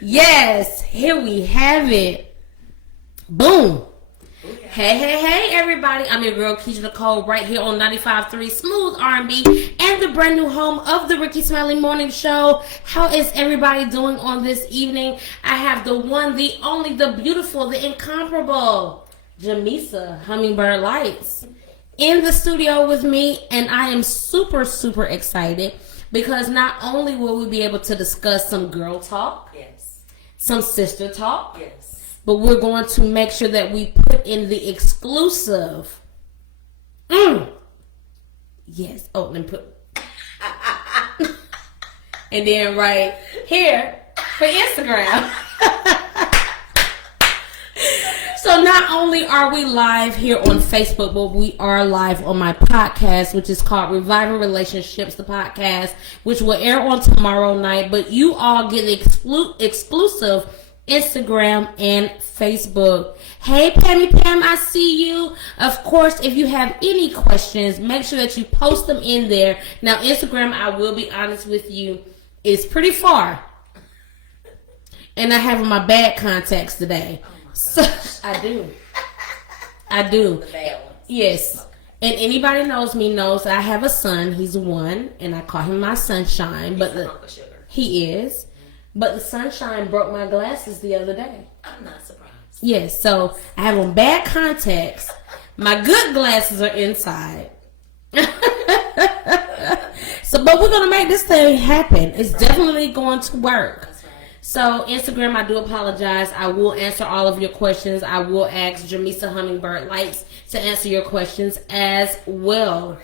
Yes, here we have it. Boom. Hey, everybody. I'm your girl, Kedra Nicole, right here on 95.3 Smooth R&B and the brand new home of the Ricky Smiley Morning Show. How is everybody doing on this evening? I have the one, the only, the beautiful, the incomparable Jamysa, Humminbird Lytes, in the studio with me, and I am super, super excited because not only will we be able to discuss some girl talk, yes, some sister talk, yes, but we're going to make sure that we put in the exclusive. Yes. Oh, let me put. And then right here for Instagram. So not only are we live here on Facebook, but we are live on my podcast, which is called Reviving Relationships, the podcast, which will air on tomorrow night. But you all get exclusive Instagram and Facebook. Hey, Pam, I see you. Of course, if you have any questions, make sure that you post them in there. Now, Instagram, I will be honest with you, is pretty far. And I have my bad contacts today. So, I do. The bad ones. Yes. Okay. And anybody knows me knows I have a son. He's one, and I call him my sunshine. But he is. But the sunshine broke my glasses the other day. I'm not surprised. Yes, so I have on bad contacts. My good glasses are inside. So, but we're gonna make this thing happen. It's definitely going to work. That's right. So, Instagram, I do apologize. I will answer all of your questions. I will ask Jamysa Humminbird Lytes to answer your questions as well.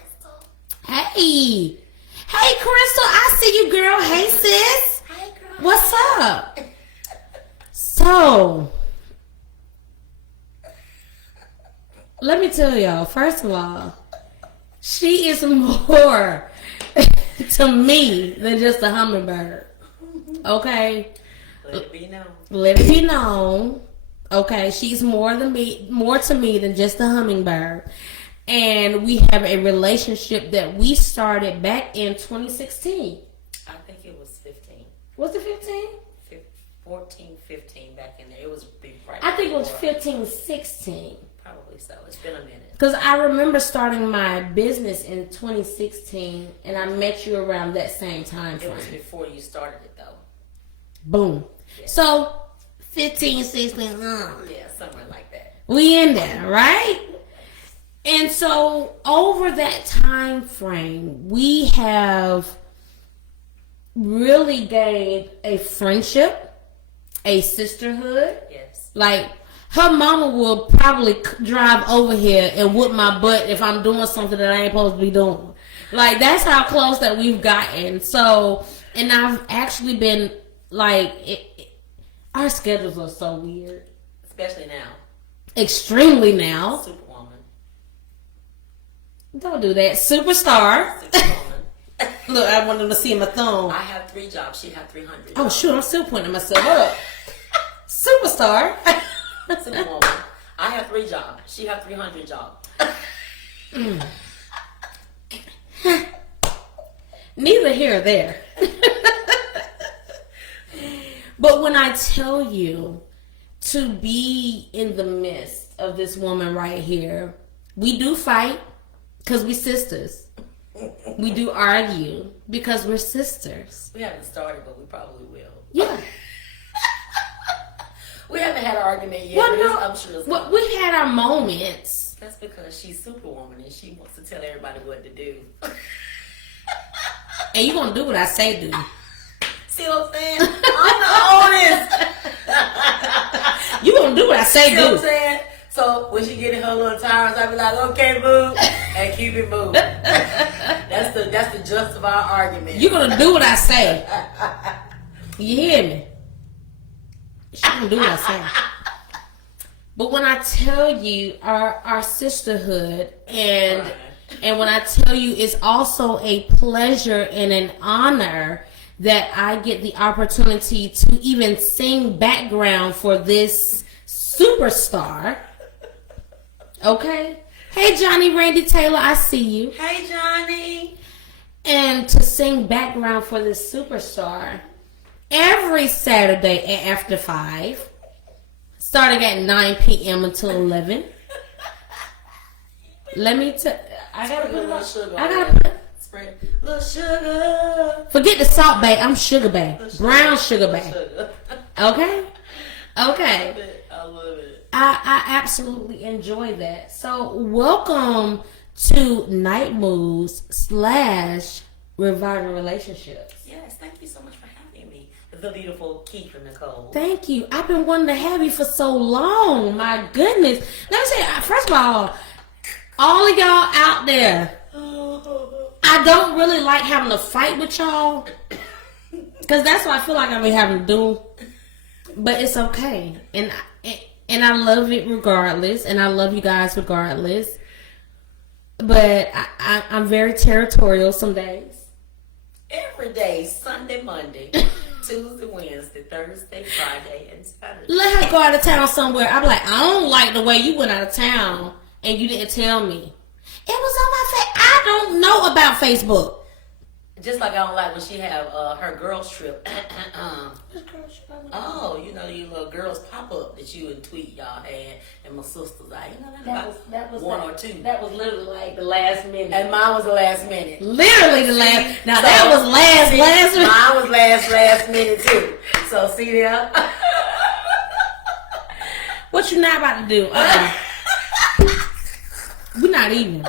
Hey, Crystal, I see you, girl. Hey, sis. What's up? So, let me tell y'all, first of all, she is more to me than just a hummingbird. Okay? Let it be known. Let it be known. Okay, she's more to me than just a hummingbird. And we have a relationship that we started back in 2016. I think it was 15. Was it 15? 14, 15 back in there. It was big right. I think it was 15, 16. Probably so. It's been a minute. Because I remember starting my business in 2016, and I met you around that same time frame. It was before you started it, though. Boom. Yeah. So, 15, 16, yeah, somewhere like that. We in there, right? And so, over that time frame, we have really gained a friendship, a sisterhood. Yes. Like, her mama will probably drive over here and whoop my butt if I'm doing something that I ain't supposed to be doing. Like, that's how close that we've gotten. So, and I've actually been, like, our schedules are so weird. Especially now. Extremely now. Superwoman. Don't do that. Superstar. Superwoman. Look, I want them to see my thumb. I have 3 jobs. She had 300. Oh, shoot. I'm still pointing myself up. Superstar. Superwoman. I have 3 jobs. She have 300 jobs. Neither here or there. But when I tell you to be in the midst of this woman right here, we do fight because we sisters. We do argue because we're sisters. We haven't started, but we probably will. Yeah. We haven't had an argument yet. Well, no, I'm sure it's coming. we had our moments. That's because she's Superwoman and she wants to tell everybody what to do. And you're going to do what I say do. See what I'm saying? I'm the oldest. You're going to do what I say See do. what I'm saying? So when she get in her little tires, I be like, okay, boo, and keep it moving. That's the gist of our argument. You're going to do what I say. You hear me? She gonna do what I say. But when I tell you our sisterhood and when I tell you it's also a pleasure and an honor that I get the opportunity to even sing background for this superstar. Okay? Hey Johnny Randy Taylor, I see you. Hey Johnny. And to sing background for this superstar. every Saturday at after 5, starting at 9 p.m. until 11. Let me tell. I gotta put a little sugar. I gotta put spread little sugar. Forget the salt bag. I'm sugar bag. Brown sugar bag. Okay. Okay. I love it. I absolutely enjoy that. So welcome to Night Moves / Reviving Relationships. Yes, thank you so much for having me, the beautiful Kedra Nicole. Thank you. I've been wanting to have you for so long. My goodness. Let me say, first of all of y'all out there, I don't really like having to fight with y'all, because that's what I feel like I be having to do. But it's okay, and I love it regardless, and I love you guys regardless. But I'm very territorial some days. Every day, Sunday, Monday, Tuesday, Wednesday, Thursday, Friday, and Saturday. Let her go out of town somewhere. I'm like, I don't like the way you went out of town and you didn't tell me. It was on my face. I don't know about Facebook. Just like I don't like when she have her girls trip. Oh, you know, your little girls pop up that you and Tweet y'all had, and my sisters. That was one or two. That was literally like the last minute, and mine was the last minute. Literally the last. Now so, that was last minute. Mine was last minute too. So see there. What you not about to do? We're not even.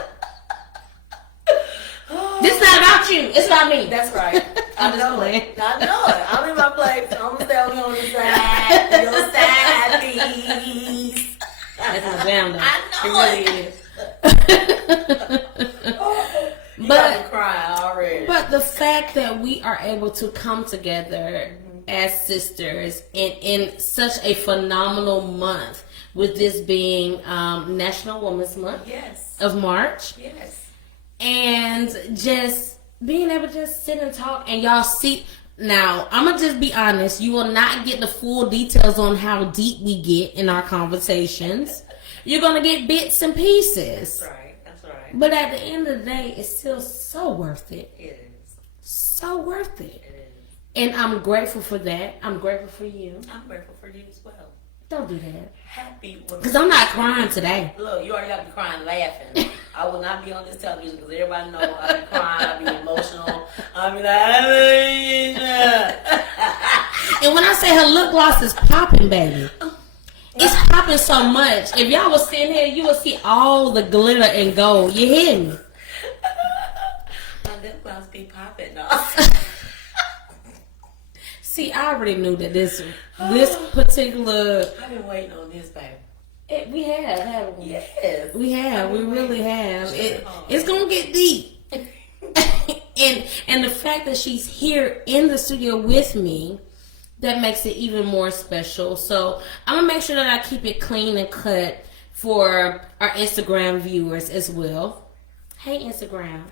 This not about you. It's about me. That's right. I know it. I'm in my place. I'm gonna stay on the side. Your side, please. That's my jam, though. I know it is. But crying already. But the fact that we are able to come together as sisters in such a phenomenal month, with this being National Women's Month of March. Yes. And just being able to just sit and talk, and y'all see. Now, I'm going to just be honest. You will not get the full details on how deep we get in our conversations. You're going to get bits and pieces. That's right. That's right. But at the end of the day, it's still so worth it. It is. So worth it. It is. And I'm grateful for that. I'm grateful for you. I'm grateful for you as well. Don't do that. Happy. Because I'm not crying today. Look, you already got me crying laughing. I will not be on this television because everybody knows I be crying, I be emotional. I be like, and when I say her lip gloss is popping, baby, it's popping so much. If y'all was sitting here, you would see all the glitter and gold. You hear me? My lip gloss be popping now. See, I already knew that this particular. I've been waiting on this, baby. We have, haven't we? Yes. We have. We really have. It's going to get deep. and the fact that she's here in the studio with me, that makes it even more special. So I'm going to make sure that I keep it clean and cut for our Instagram viewers as well. Hey, Instagram.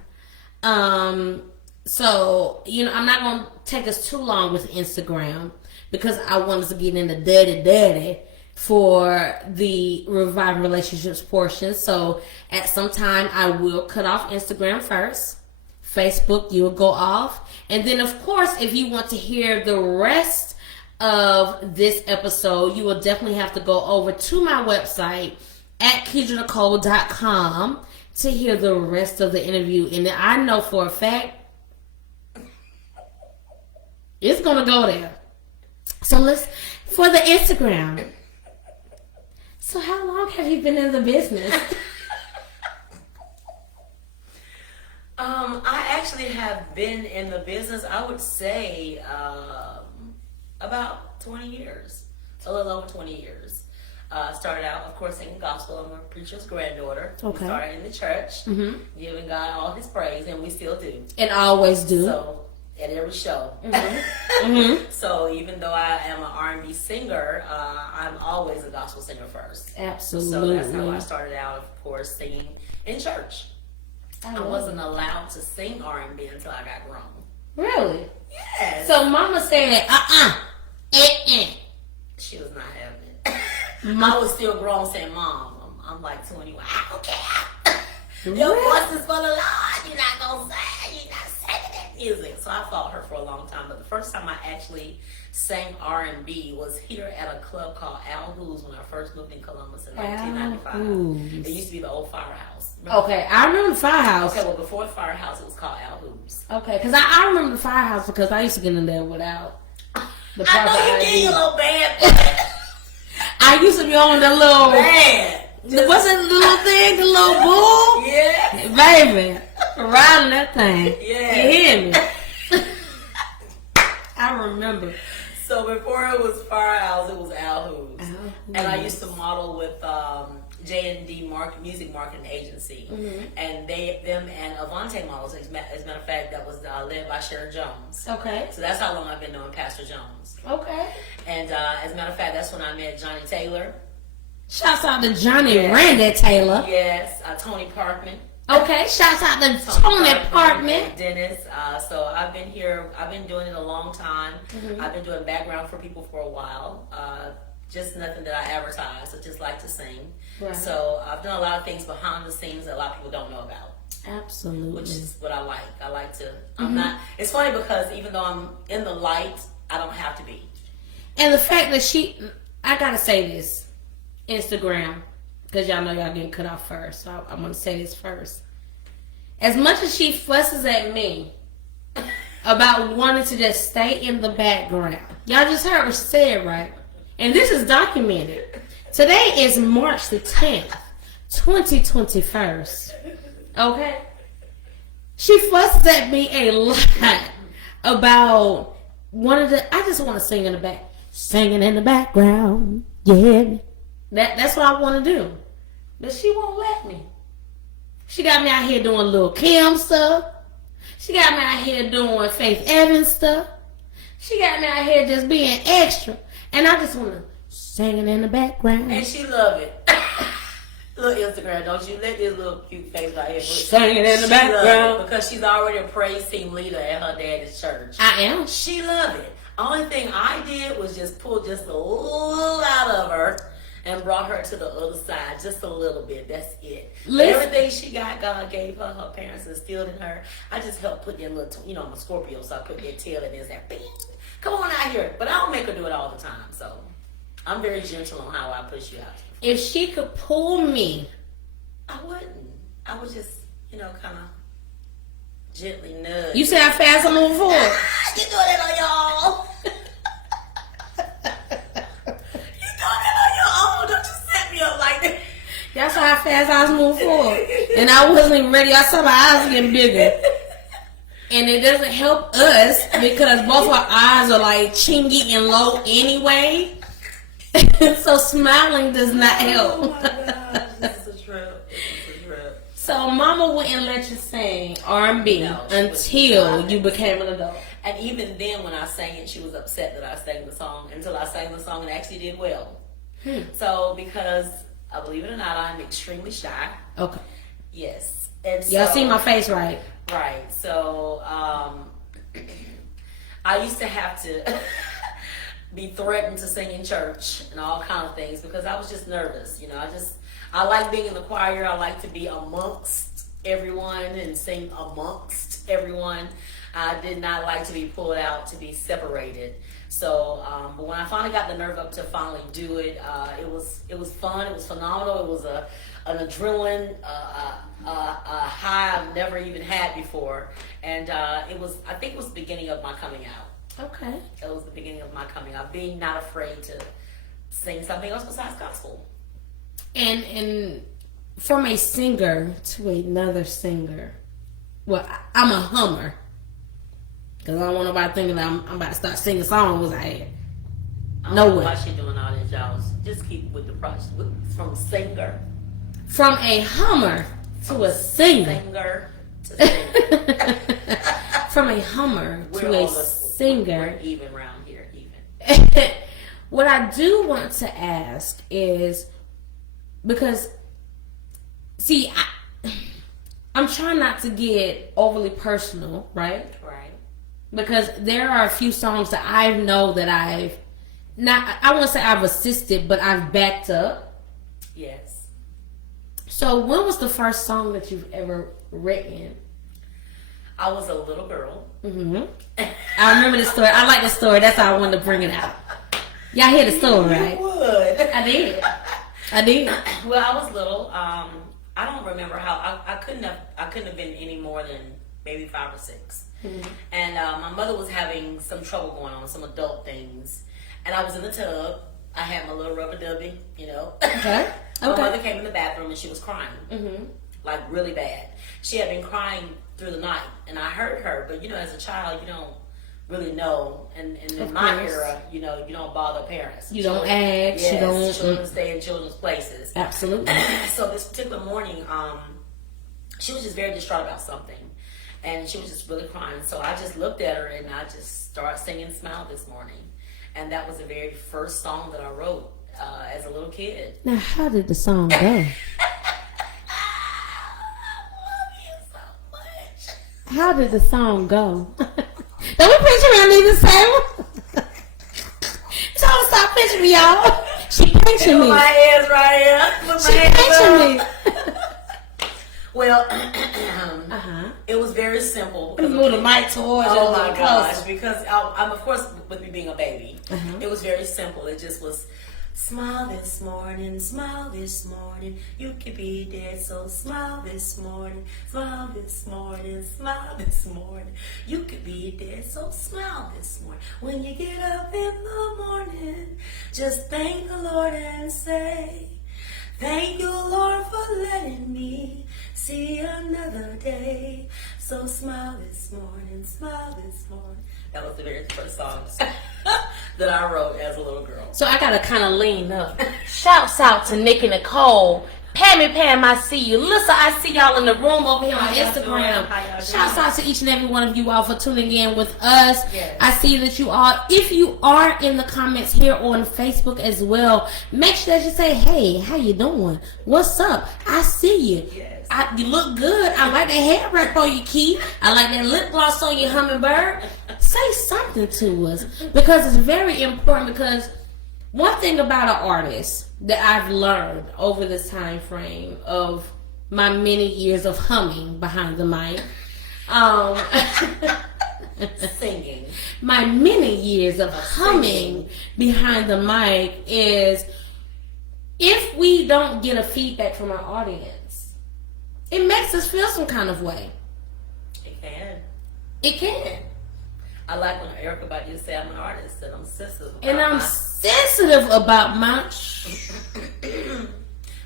So, I'm not going to take us too long with Instagram because I want us to get into dirty for the Reviving Relationships portion. So at some time I will cut off Instagram first. Facebook, you will go off. And then of course, if you want to hear the rest of this episode, you will definitely have to go over to my website at KedraNicole.com to hear the rest of the interview. And I know for a fact it's gonna go there. So for the Instagram. So how long have you been in the business? I actually have been in the business, I would say, about 20 years. A little over 20 years. Started out, of course, singing gospel. I'm a preacher's granddaughter. Okay. We started in the church, giving God all his praise, and we still do. And always do. So, at every show. So even though I am an R&B singer, I'm always a gospel singer first. Absolutely. So that's how I started out, of course, singing in church. I wasn't allowed to sing R&B until I got grown. Really? Yes. So Mama said, She was not having it. I was still grown saying, Mom, I'm like 21. I don't care. Your voice is for the Lord. You're not going to sing. You're not singing that music. So I fought her for a long time. But the first time I actually sang R&B was here at a club called Al Who's when I first moved in Columbus in 1995. It used to be the old Firehouse. Remember? Okay, I remember the Firehouse. Okay, well before the Firehouse it was called Al Who's. Okay, because I remember the Firehouse because I used to get in there without the proper I know you ID. get your little band. I used to be on the little Man. what's that little thing, the little bull? Yeah. Baby, riding that thing. Yeah. You hear me? I remember. So before it was Firehouse, it was Al Who's. And I used to model with J&D Music Marketing Agency. And them and Avante Models, as a matter of fact, that was led by Sharon Jones. Okay. So that's how long I've been knowing Pastor Jones. Okay. And as a matter of fact, that's when I met Johnny Taylor. Shouts out to Johnny Randy Taylor. Yes, Tony Parkman. Okay, shouts out to Tony Parkman. Dennis. So I've been here. I've been doing it a long time. I've been doing background for people for a while. Just nothing that I advertise. I just like to sing. Right. So I've done a lot of things behind the scenes that a lot of people don't know about. Absolutely. Which is what I like. I like to. I'm not. It's funny because even though I'm in the light, I don't have to be. And the fact that I gotta say this, Instagram, because y'all know y'all getting cut off first, so I'm gonna say this first. As much as she fusses at me about wanting to just stay in the background, y'all just heard what she said, right? And this is documented. Today is March the 10th, 2021. Okay? She fusses at me a lot about I just want to sing in the back. Singing in the background. Yeah. That's what I want to do. But she won't let me. She got me out here doing Lil' Kim stuff. She got me out here doing Faith Evans stuff. She got me out here just being extra. And I just want to singing in the background. And she love it. Little Instagram, don't you let this little cute face right here. Singing in the background. Because she's already a praise team leader at her daddy's church. I am. She love it. Only thing I did was just pull just a little out of her and brought her to the other side just a little bit. That's it. Everything she got, God gave her. Her parents instilled in her. I just helped put that little, I'm a Scorpio, so I put that tail in there and said, bing, come on out here. But I don't make her do it all the time, so I'm very gentle on how I push you out. If she could pull me, I wouldn't. I would just, kind of gently nudge. You see how fast I'm moving forward? You doing it on your own. You doing it on your own. Don't you set me up like that. That's how fast I was moving forward. And I wasn't even ready. I saw my eyes getting bigger. And it doesn't help us because both our eyes are like chingy and low anyway. So smiling does not help. Oh my gosh, this is a trip. So mama wouldn't let you sing R&B until you became an adult. And even then when I sang it, she was upset that I sang the song until I sang the song and actually did well. So because, believe it or not, I'm extremely shy. Okay. Yes. And Y'all see my face, right? Right. So I used to have to be threatened to sing in church and all kind of things because I was just nervous. I like being in the choir. I like to be amongst everyone and sing amongst everyone. I did not like to be pulled out, to be separated. So, but when I finally got the nerve up to finally do it, it was fun. It was phenomenal. It was an adrenaline high I've never even had before, and I think it was the beginning of my coming out. Okay. It was the beginning of my coming out, being not afraid to sing something else besides gospel. And from a singer to another singer, well, I'm a hummer. Because I don't want nobody thinking that I'm about to start singing songs. I don't know why she doing all that, y'all. Just keep with the process. From singer. From a hummer to a singer. Singer to singer. From a hummer to a singer. We're even around here, even. What I do want to ask is, because, see, I'm trying not to get overly personal, right? Right. Because there are a few songs that I know that I won't say I've assisted, but I've backed up. Yes. So when was the first song that you've ever written? I was a little girl. Mm-hmm. I remember the story. I like the story. That's how I wanted to bring it out. Y'all hear the story, right? You would. I did. Well, I was little. I don't remember how. I couldn't have been any more than maybe 5 or 6. Mm-hmm. And my mother was having some trouble going on, some adult things. And I was in the tub. I had my little rubber dubbie, you know. Okay. My mother came in the bathroom and she was crying. Mm-hmm. Like really bad. She had been crying through the night. And I heard her. But, you know, as a child, you don't really know. And in my era, you know, you don't bother parents. You don't ask. Yes, you don't. Children stay in children's places. Absolutely. So this particular morning, she was just very distraught about something. And she was just really crying. So I just looked at her and I just started singing Smile This Morning. And that was the very first song that I wrote as a little kid. Now, how did the song go? I love you so much. How did the song go? Don't we preach around either side? Don't stop pinching me, y'all. She pinching me. My hands right here. She pinching me. Well, it was very simple. Move the mic towards you. Oh my gosh! Because I'm of course with me being a baby, it was very simple. It just was, smile this morning, smile this morning. You could be dead, so smile this morning, smile this morning, smile this morning. You could be dead, so smile this morning. When you get up in the morning, just thank the Lord and say, thank you, Lord, for letting me see another day. So smile this morning, smile this morning. That was the very first song that I wrote as a little girl. So I gotta kind of lean up. Shouts out to Nick and Nicole. Pam, I see you. Lisa, I see y'all in the room over here on Instagram. Shouts out to each and every one of you all for tuning in with us. Yes. I see that you are. If you are in the comments here on Facebook as well, make sure that you say, hey, how you doing? What's up? I see you. Yes. You look good. I like that hair wrap on your key. I like that lip gloss on your Humminbird. Say something to us, because it's very important. Because one thing about an artist that I've learned over this time frame of my many years of humming behind the mic, Singing. my many years of humming behind the mic is, if we don't get a feedback from our audience, it makes us feel some kind of way. It can. It can. I like when Erica about you say I'm an artist and I'm sensitive. And I'm sensitive about my...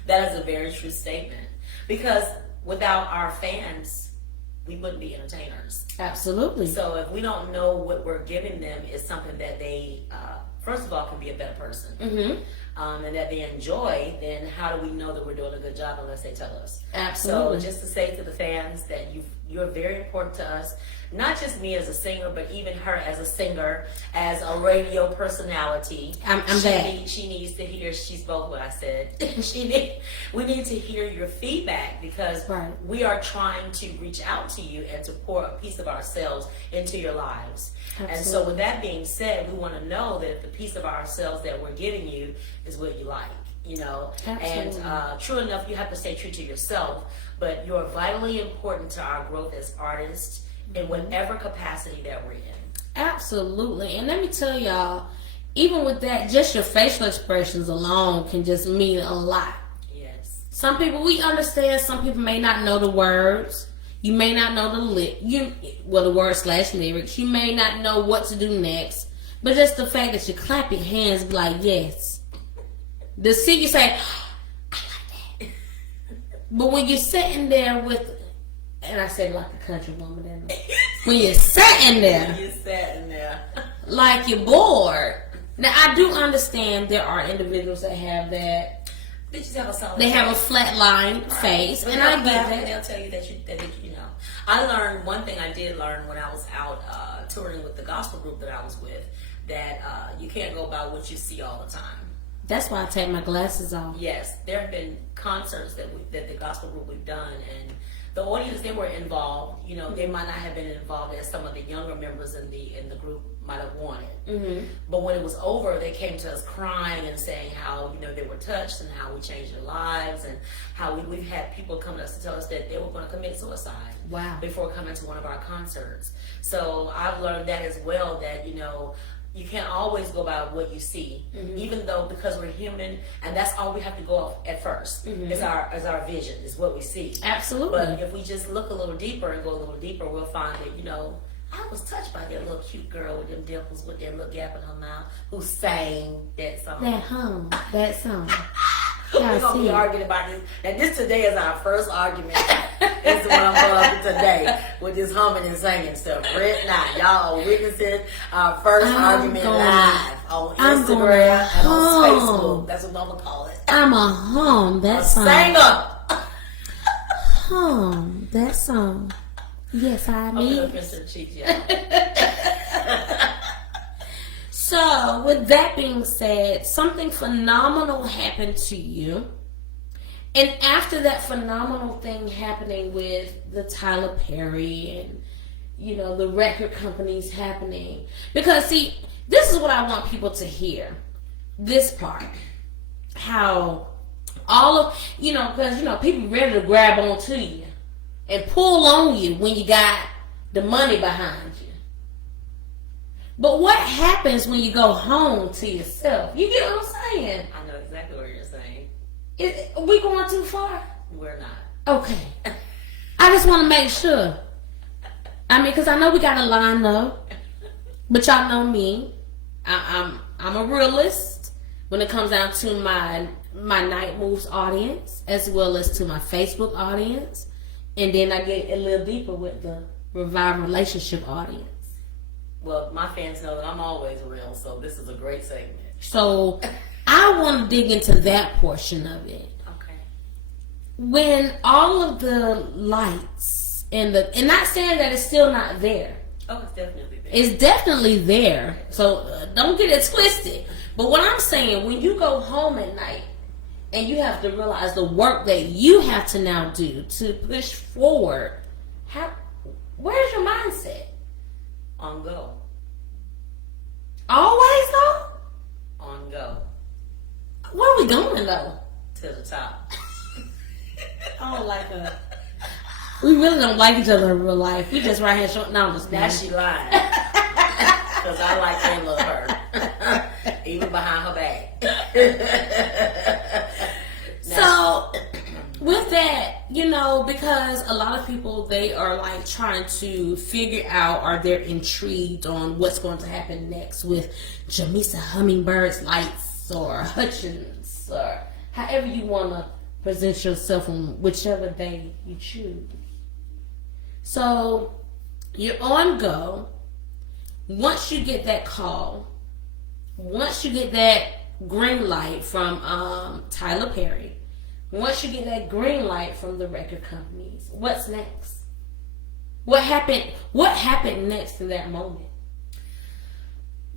That is a very true statement. Because without our fans, we wouldn't be entertainers. Absolutely. So if we don't know what we're giving them is something that they, first of all, can be a better person. Mm-hmm. And that they enjoy, then how do we know that we're doing a good job unless they tell us? Absolutely. So just to say to the fans that you're very important to us. Not just me as a singer, but even her as a singer, as a radio personality. She needs to hear. She's both what I said. We need to hear your feedback, because we are trying to reach out to you and to pour a piece of ourselves into your lives. Absolutely. And so, with that being said, we want to know that the piece of ourselves that we're giving you is what you like. You know, Absolutely. And true enough, you have to stay true to yourself. But you're vitally important to our growth as artists, in whatever capacity that we're in. Absolutely. And let me tell y'all, even with that, just your facial expressions alone can just mean a lot. Yes. Some people, we understand, some people may not know the words. You may not know the words / lyrics. You may not know what to do next. But just the fact that you clap your hands, be like, yes. The see you say, I like that. But when you're sitting there with, and I said like a country woman, didn't I? When you're sitting there, like you're bored. Now I do understand there are individuals that have that. They have a flat line face, and I get that. They'll tell you that you know. I learned one thing. I did learn when I was out touring with the gospel group that I was with, that you can't go by what you see all the time. That's why I take my glasses off. Yes, there have been concerts that the gospel group we've done, and the audience, they were involved. You know, they might not have been involved as some of the younger members in the group might have wanted. Mm-hmm. But when it was over, they came to us crying and saying how, you know, they were touched and how we changed their lives, and how we've had people come to us to tell us that they were going to commit suicide. Wow. Before coming to one of our concerts. So I've learned that as well, that, you know, you can't always go by what you see, even though, because we're human, and that's all we have to go off at first, is our vision, is what we see. Absolutely. But if we just look a little deeper and go a little deeper, we'll find that, you know, I was touched by that little cute girl with them dimples, with that little gap in her mouth, who sang that song. That song. We're going to be arguing about this. And this today is our first argument. This is what I'm going to today with this humming and singing stuff. Right now, y'all are witnessing our first argument live on Instagram and on Facebook. That's what I'm going to call it. I'm a hum that song. Singer. Hum that song. Yes, I mean. I'm going to cheeks, y'all. So, with that being said, something phenomenal happened to you. And after that phenomenal thing happening with the Tyler Perry and, you know, the record companies happening. Because, see, this is what I want people to hear. This part. How all of, you know, because, you know, people ready to grab onto you and pull on you when you got the money behind you. But what happens when you go home to yourself? You get what I'm saying? I know exactly what you're saying. Are we going too far? We're not. Okay. I just want to make sure. I mean, because I know we got a line up, but y'all know me. I'm a realist when it comes down to my Night Moves audience, as well as to my Facebook audience, and then I get a little deeper with the Revive Relationship audience. Well, my fans know that I'm always real, so this is a great segment. So, I want to dig into that portion of it. Okay. When all of the lights and not saying that it's still not there. Oh, it's definitely there. It's definitely there. So, don't get it twisted. But what I'm saying, when you go home at night and you have to realize the work that you have to now do to push forward, where's your mindset? On go. Always though? On go. Where are we going though? To the top. I don't like her. We really don't like each other in real life. We just right here short. No, I'm just now she lying. Because I like and love her. Even behind her back. So, with that, you know, because a lot of people, they are like trying to figure out, or they're intrigued on what's going to happen next with Jamysa Hummingbird's Lytes, or Hutchins, or however you want to present yourself on whichever day you choose. So, you're on go. Once you get that call, once you get that green light from Tyler Perry, once you get that green light from the record companies, what's next? What happened next in that moment?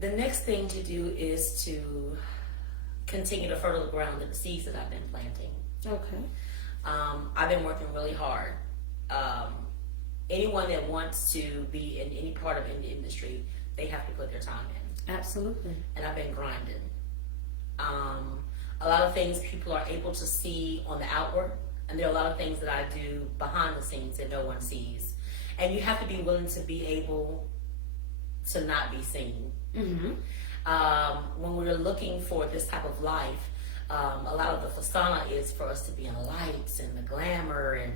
The next thing to do is to continue to fertile the ground of the seeds that I've been planting. Okay. I've been working really hard. Anyone that wants to be in any part of the industry, they have to put their time in. Absolutely. And I've been grinding. A lot of things people are able to see on the outward, and there are a lot of things that I do behind the scenes that no one sees. And you have to be willing to be able to not be seen. Mm-hmm. When we're looking for this type of life, a lot of the persona is for us to be in the lights and the glamour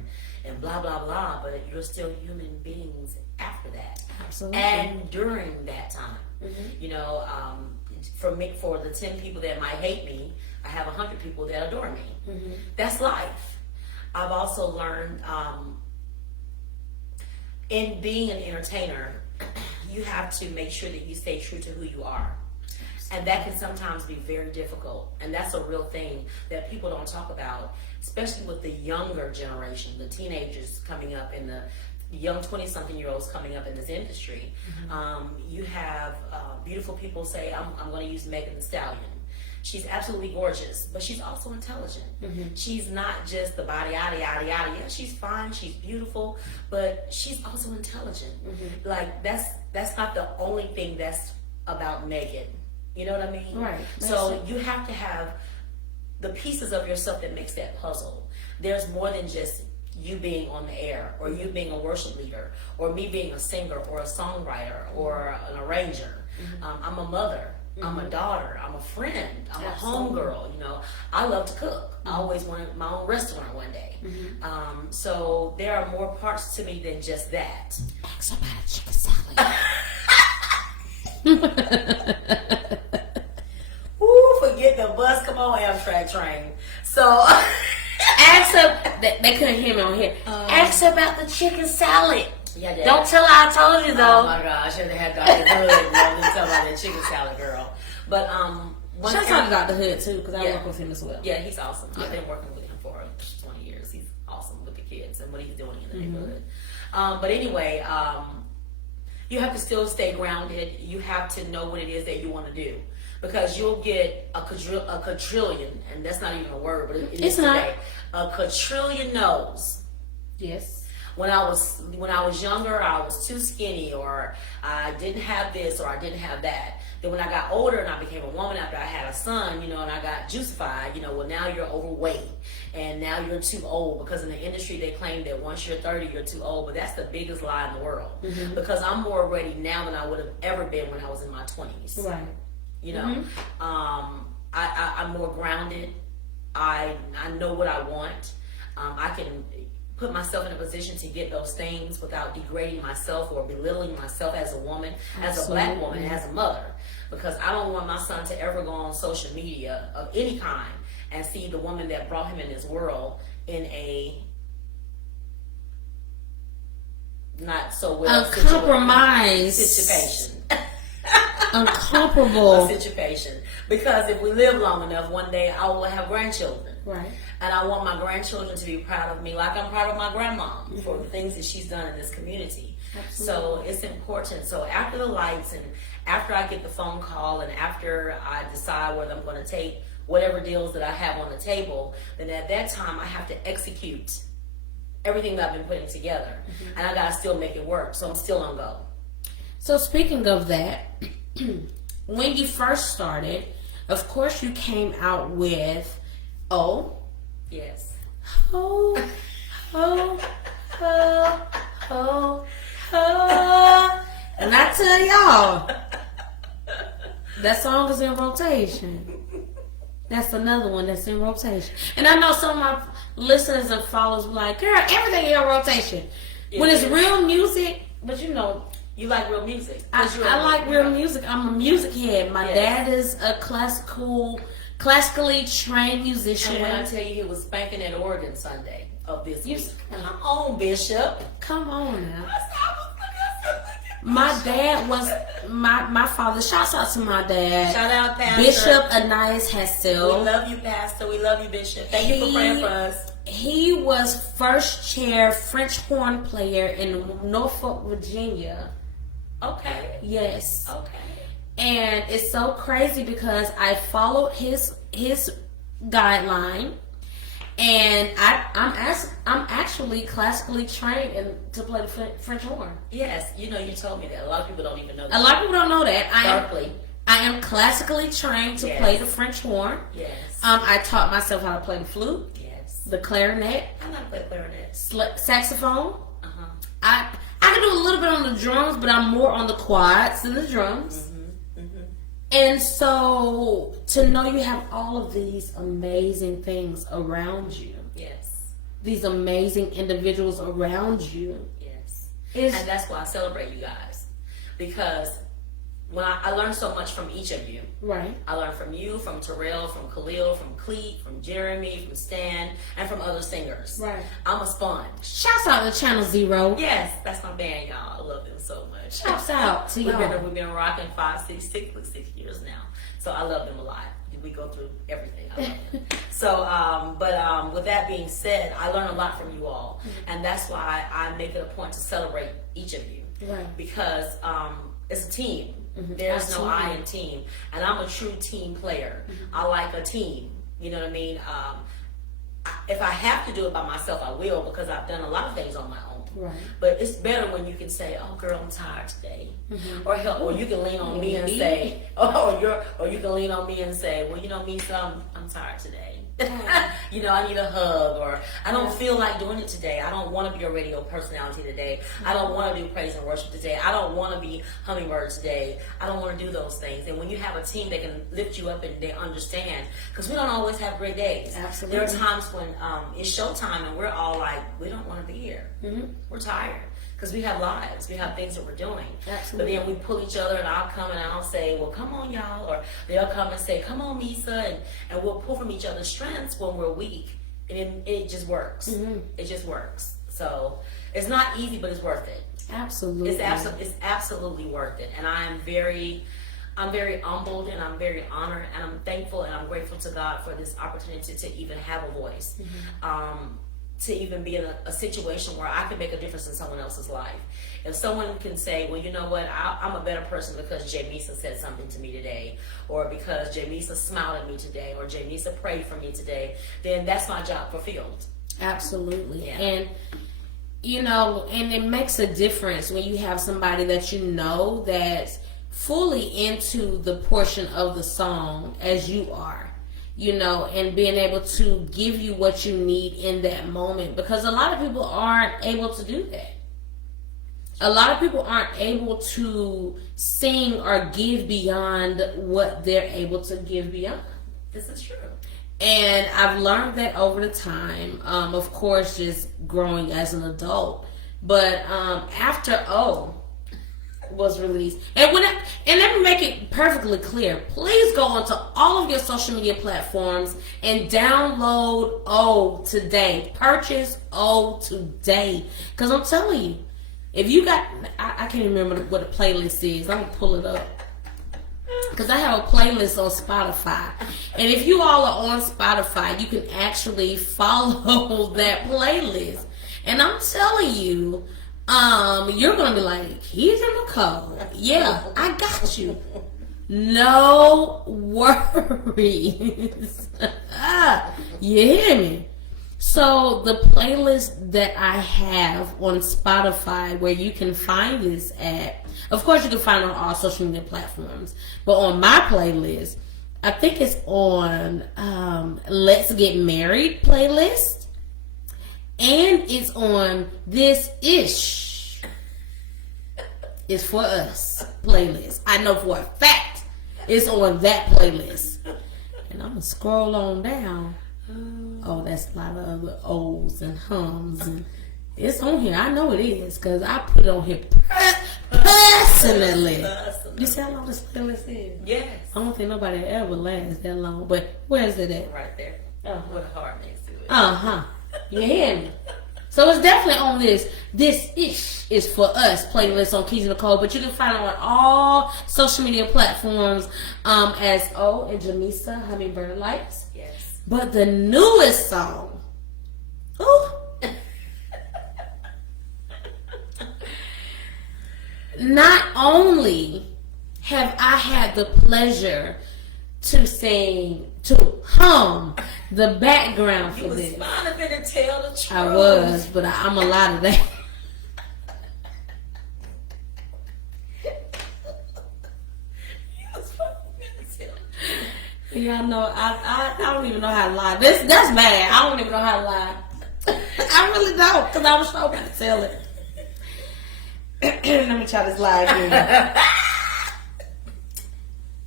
and blah, blah, blah, but you're still human beings after that. Absolutely. And during that time. Mm-hmm. You know, for the 10 people that might hate me, I have 100 people that adore me. Mm-hmm. That's life. I've also learned in being an entertainer, you have to make sure that you stay true to who you are. And that can sometimes be very difficult. And that's a real thing that people don't talk about, especially with the younger generation, the teenagers coming up and the young 20-something-year-olds coming up in this industry. Mm-hmm. You have beautiful people say, I'm going to use Megan Thee Stallion. She's absolutely gorgeous, but she's also intelligent. She's not just the body, yada, yada, yada. Yeah, she's fine, she's beautiful, but she's also intelligent. Like, that's not the only thing that's about Megan. You know what I mean? Right. So you have to have the pieces of yourself that makes that puzzle. There's more than just you being on the air, or you being a worship leader, or me being a singer or a songwriter or an arranger. I'm a mother. I'm a daughter. I'm a friend. I'm a homegirl. You know, I love to cook. I always wanted my own restaurant one day. So there are more parts to me than just that. Ask about a chicken salad. Ooh, forget the bus. Come on, Amtrak train. So Ask her. They couldn't hear me on here. Ask her about the chicken salad. yeah, Don't tell her I told you though. Oh my gosh, I should have had Dr. Hood. Let me tell about that chicken salad, girl. But Shout out to Dr. Hood too, because I Yeah. work with him as well. yeah, he's awesome. I've been working with him for 20 years. He's awesome with the kids and what he's doing in the neighborhood. But anyway, you have to still stay grounded. You have to know what it is that you want to do, because you'll get a quadrillion, and that's not even a word, but it is today. A quadrillion no's. Yes. When I was younger, I was too skinny, or I didn't have this, or I didn't have that. Then when I got older and I became a woman after I had a son, you know, and I got juicified, you know, well, now you're overweight and now you're too old, because in the industry they claim that once you're 30, you're too old, but that's the biggest lie in the world, because I'm more ready now than I would have ever been when I was in my 20s. Right. You know, I'm more grounded. I know what I want. I can put myself in a position to get those things without degrading myself or belittling myself as a woman, as a black woman, as a mother. Because I don't want my son to ever go on social media of any kind and see the woman that brought him in this world in a not so well uncompromised situation. Uncomparable situation. Because if we live long enough, one day I will have grandchildren. Right. And I want my grandchildren to be proud of me like I'm proud of my grandmom for the things that she's done in this community. So it's important. So after the Lytes, and after I get the phone call, and after I decide whether I'm going to take whatever deals that I have on the table, then at that time I have to execute everything that I've been putting together. And I got to still make it work. So I'm still on go. So speaking of that, when you first started, of course you came out with Yes. Oh, and I tell y'all, that song is in rotation. That's another one that's in rotation. And I know some of my listeners and followers be like, girl, everything in rotation. When it's real music, but you know, you like real music. I like real music. I'm a music head. My dad is a classically trained musician. And when I tell you he was spanking at Oregon Sunday of this week. Come on, Bishop. Come on now. My dad was my father. Shouts out to my dad. Shout out, Pastor Bishop Anais Hassel. We love you, Pastor. We love you, Bishop. Thank you for praying for us. He was first chair French horn player in Norfolk, Virginia. Okay. Yes. Okay. And it's so crazy because I followed his guideline, and I'm actually classically trained to play the French horn. Yes, you know, you told me that. A lot of people don't even know that. A lot of people don't know that. I am classically trained to play the French horn. Yes. I taught myself how to play the flute. Yes. The clarinet. I know how to play clarinet. Saxophone. Uh-huh. I can do a little bit on the drums, but I'm more on the quads than the drums. And so to know you have all of these amazing things around you. Yes. These amazing individuals around you. Yes. And that's why I celebrate you guys. Because when I learned so much from each of you. Right. I learned from you, from Terrell, from Khalil, from Cleet, from Jeremy, from Stan, and from other singers. Right. I'm a sponge. Shouts out to Channel Zero. Yes, that's my band, y'all. I love them so much. Shouts out to y'all. We've been rocking 6 years now. So I love them a lot. We go through everything. I love them. So, with that being said, I learn a lot from you all. And that's why I make it a point to celebrate each of you. Right. Because it's a team. There's Absolutely. no I in team. And I'm a true team player. I like a team. You know what I mean? If I have to do it by myself, I will, because I've done a lot of things on my own. Right. But it's better when you can say, "Oh, girl, I'm tired today," or help, or you can lean on me and say, or you can lean on me and say, "Well, you know, Misa, I'm tired today. You know, I need a hug," or "I don't feel like doing it today. I don't want to be a radio personality today. I don't want to do praise and worship today. I don't want to be Humminbird today. I don't want to do those things." And when you have a team that can lift you up and they understand, because we don't always have great days. Absolutely. There are times when it's showtime and we're all like, we don't want to be here. We're tired. Because we have lives, we have things that we're doing. Absolutely. But then we pull each other, and I'll come and I'll say, "Well, come on, y'all," or they'll come and say, "Come on, Misa," and we'll pull from each other's strengths when we're weak, and it just works. It just works. So it's not easy, but it's worth it. Absolutely. It's absolutely worth it, and I'm very humbled, and I'm very honored, and I'm thankful, and I'm grateful to God for this opportunity to even have a voice. To even be in a situation where I can make a difference in someone else's life. If someone can say, "Well, you know what, I'm a better person because Jamysa said something to me today," or because Jamysa smiled at me today, or Jamysa prayed for me today, then that's my job fulfilled. Absolutely. Yeah. And you know, and it makes a difference when you have somebody that you know that's fully into the portion of the song as you are. You know, and being able to give you what you need in that moment, because a lot of people aren't able to do that. A lot of people aren't able to sing or give beyond what they're able to give beyond. This is true. And I've learned that over the time, of course, just growing as an adult. But after O was released, and let me make it perfectly clear, please go onto all of your social media platforms and download O today. Purchase O today, because I'm telling you, if you got, I can't remember what a playlist is. I'm gonna pull it up, because I have a playlist on Spotify, and if you all are on Spotify, you can actually follow that playlist. And I'm telling you, you're gonna be like, Kedra Nicole. Yeah, I got you. No worries. You hear me? So the playlist that I have on Spotify, where you can find this at, of course you can find it on all social media platforms, but on my playlist, I think it's on Let's Get Married playlist. And it's on This Ish Is For Us playlist. I know for a fact it's on that playlist. And I'm going to scroll on down. Oh, that's a lot of other O's and hums. And it's on here. I know it is, because I put it on here personally. You see how long this playlist is? Yes. I don't think nobody ever lasts that long. But where is it at? Right there. With a heart next to it. You hear me? So it's definitely on This Ish Is For Us playlist on Kedra Nicole, but you can find it on all social media platforms as O and Jamysa, Humminbird Lytes. Yes. But the newest song, ooh, not only have I had the pleasure to hum the background for You was this. smiling to tell the truth. I was, but I'm a lot of that. Y'all know I don't even know how to lie. That's bad. I don't even know how to lie. I really don't, because I was so about to tell it. Let me try this lie again.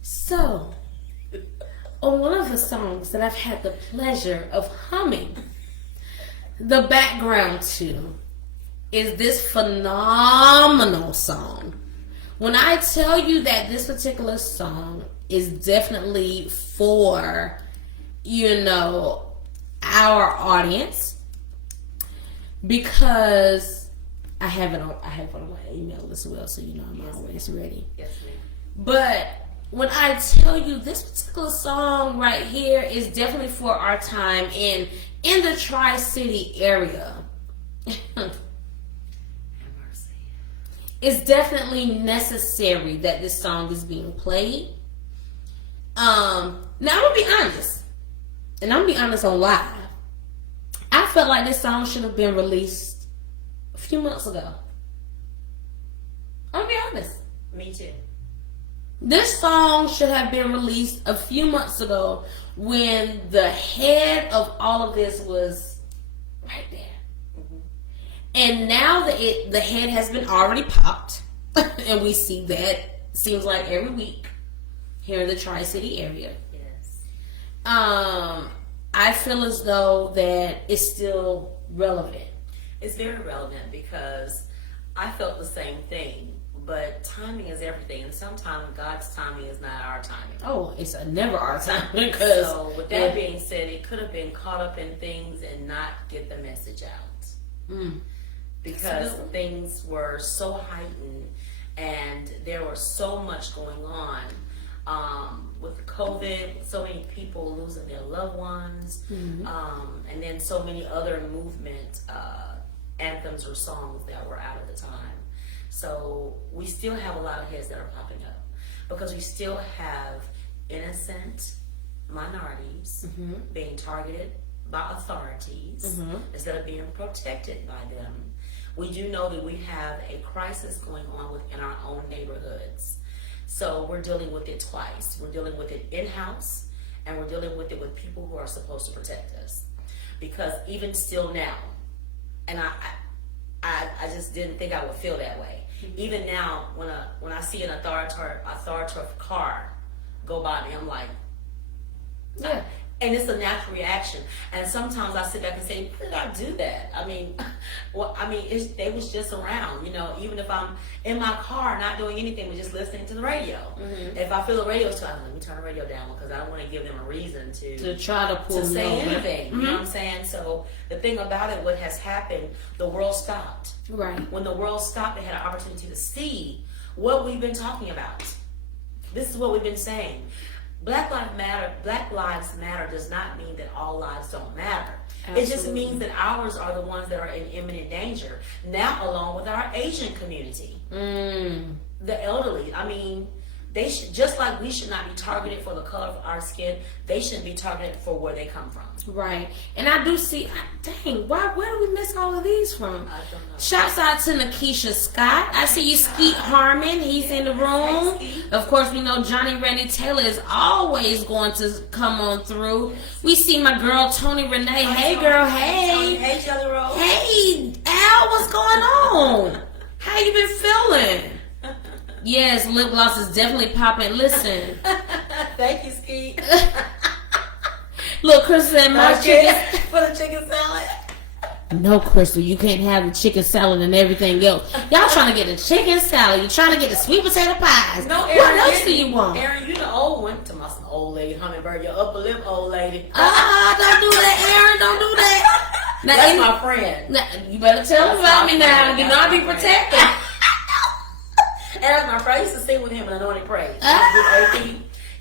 So, on one of the songs that I've had the pleasure of humming the background to is this phenomenal song. When I tell you that this particular song is definitely for, our audience, because I have it on my email as well, so I'm always ready. Yes, ma'am. But when I tell you this particular song right here is definitely for our time in the Tri-City area. it's definitely necessary that this song is being played. Now I'm gonna be honest, and I'm gonna be honest on live. I felt like this song should have been released a few months ago. I'm gonna be honest. Me too. This song should have been released a few months ago when the head of all of this was right there. Mm-hmm. And now that the head has been already popped, and we see that, seems like every week here in the Tri-City area. Yes. I feel as though that it's still relevant. It's very relevant because I felt the same thing. But timing is everything, and sometimes God's timing is not our timing. Oh, it's never our timing. So, with that being said, it could have been caught up in things and not get the message out. Because things were so heightened, and there was so much going on with COVID, so many people losing their loved ones, and then so many other movement anthems or songs that were out at the time. So we still have a lot of heads that are popping up because we still have innocent minorities being targeted by authorities instead of being protected by them. We do know that we have a crisis going on within our own neighborhoods. So we're dealing with it twice. We're dealing with it in-house, and we're dealing with it with people who are supposed to protect us. Because even still now, and I just didn't think I would feel that way. Even now, when I see an authoritative car go by me, I'm like, yeah. And it's a natural reaction. And sometimes I sit back and say, why did I do that? I mean, they was just around, even if I'm in my car not doing anything, but just listening to the radio. If I feel the radio start, let me turn the radio down because I don't want to give them a reason to try to say anything. You know what I'm saying? So the thing about it, what has happened, the world stopped. Right. When the world stopped, they had an opportunity to see what we've been talking about. This is what we've been saying. Black Lives Matter does not mean that all lives don't matter. Absolutely. It just means that ours are the ones that are in imminent danger. Now, along with our Asian community, the elderly. I mean, they should, just like we should not be targeted for the color of our skin, they shouldn't be targeted for where they come from. Right. And I do see, dang, where do we miss all of these from? I don't know. Shouts out to Nakisha Scott. I see you, Skeet Harmon. He's in the room. Of course, we know Johnny Randy Taylor is always going to come on through. We see my girl, Tony Renee. Hey, girl. Hey. Hey, Jelly Roll. Hey, Al, what's going on? How you been feeling? Yes, lip gloss is definitely popping. Listen. Thank you, Skeet. Look, Crystal, and my chicken. For the chicken salad. No, Crystal, you can't have the chicken salad and everything else. Y'all trying to get the chicken salad. You trying to get the sweet potato pies. No, Aaron, what else do you want? Aaron, you the old one. To my old lady, Humminbird, your upper lip old lady. Don't do that, Aaron. Don't do that. Now, that's my friend. Now, you better tell him about me now. You know I be protected. And that's my friend. I used to sing with him in Anointed Praise.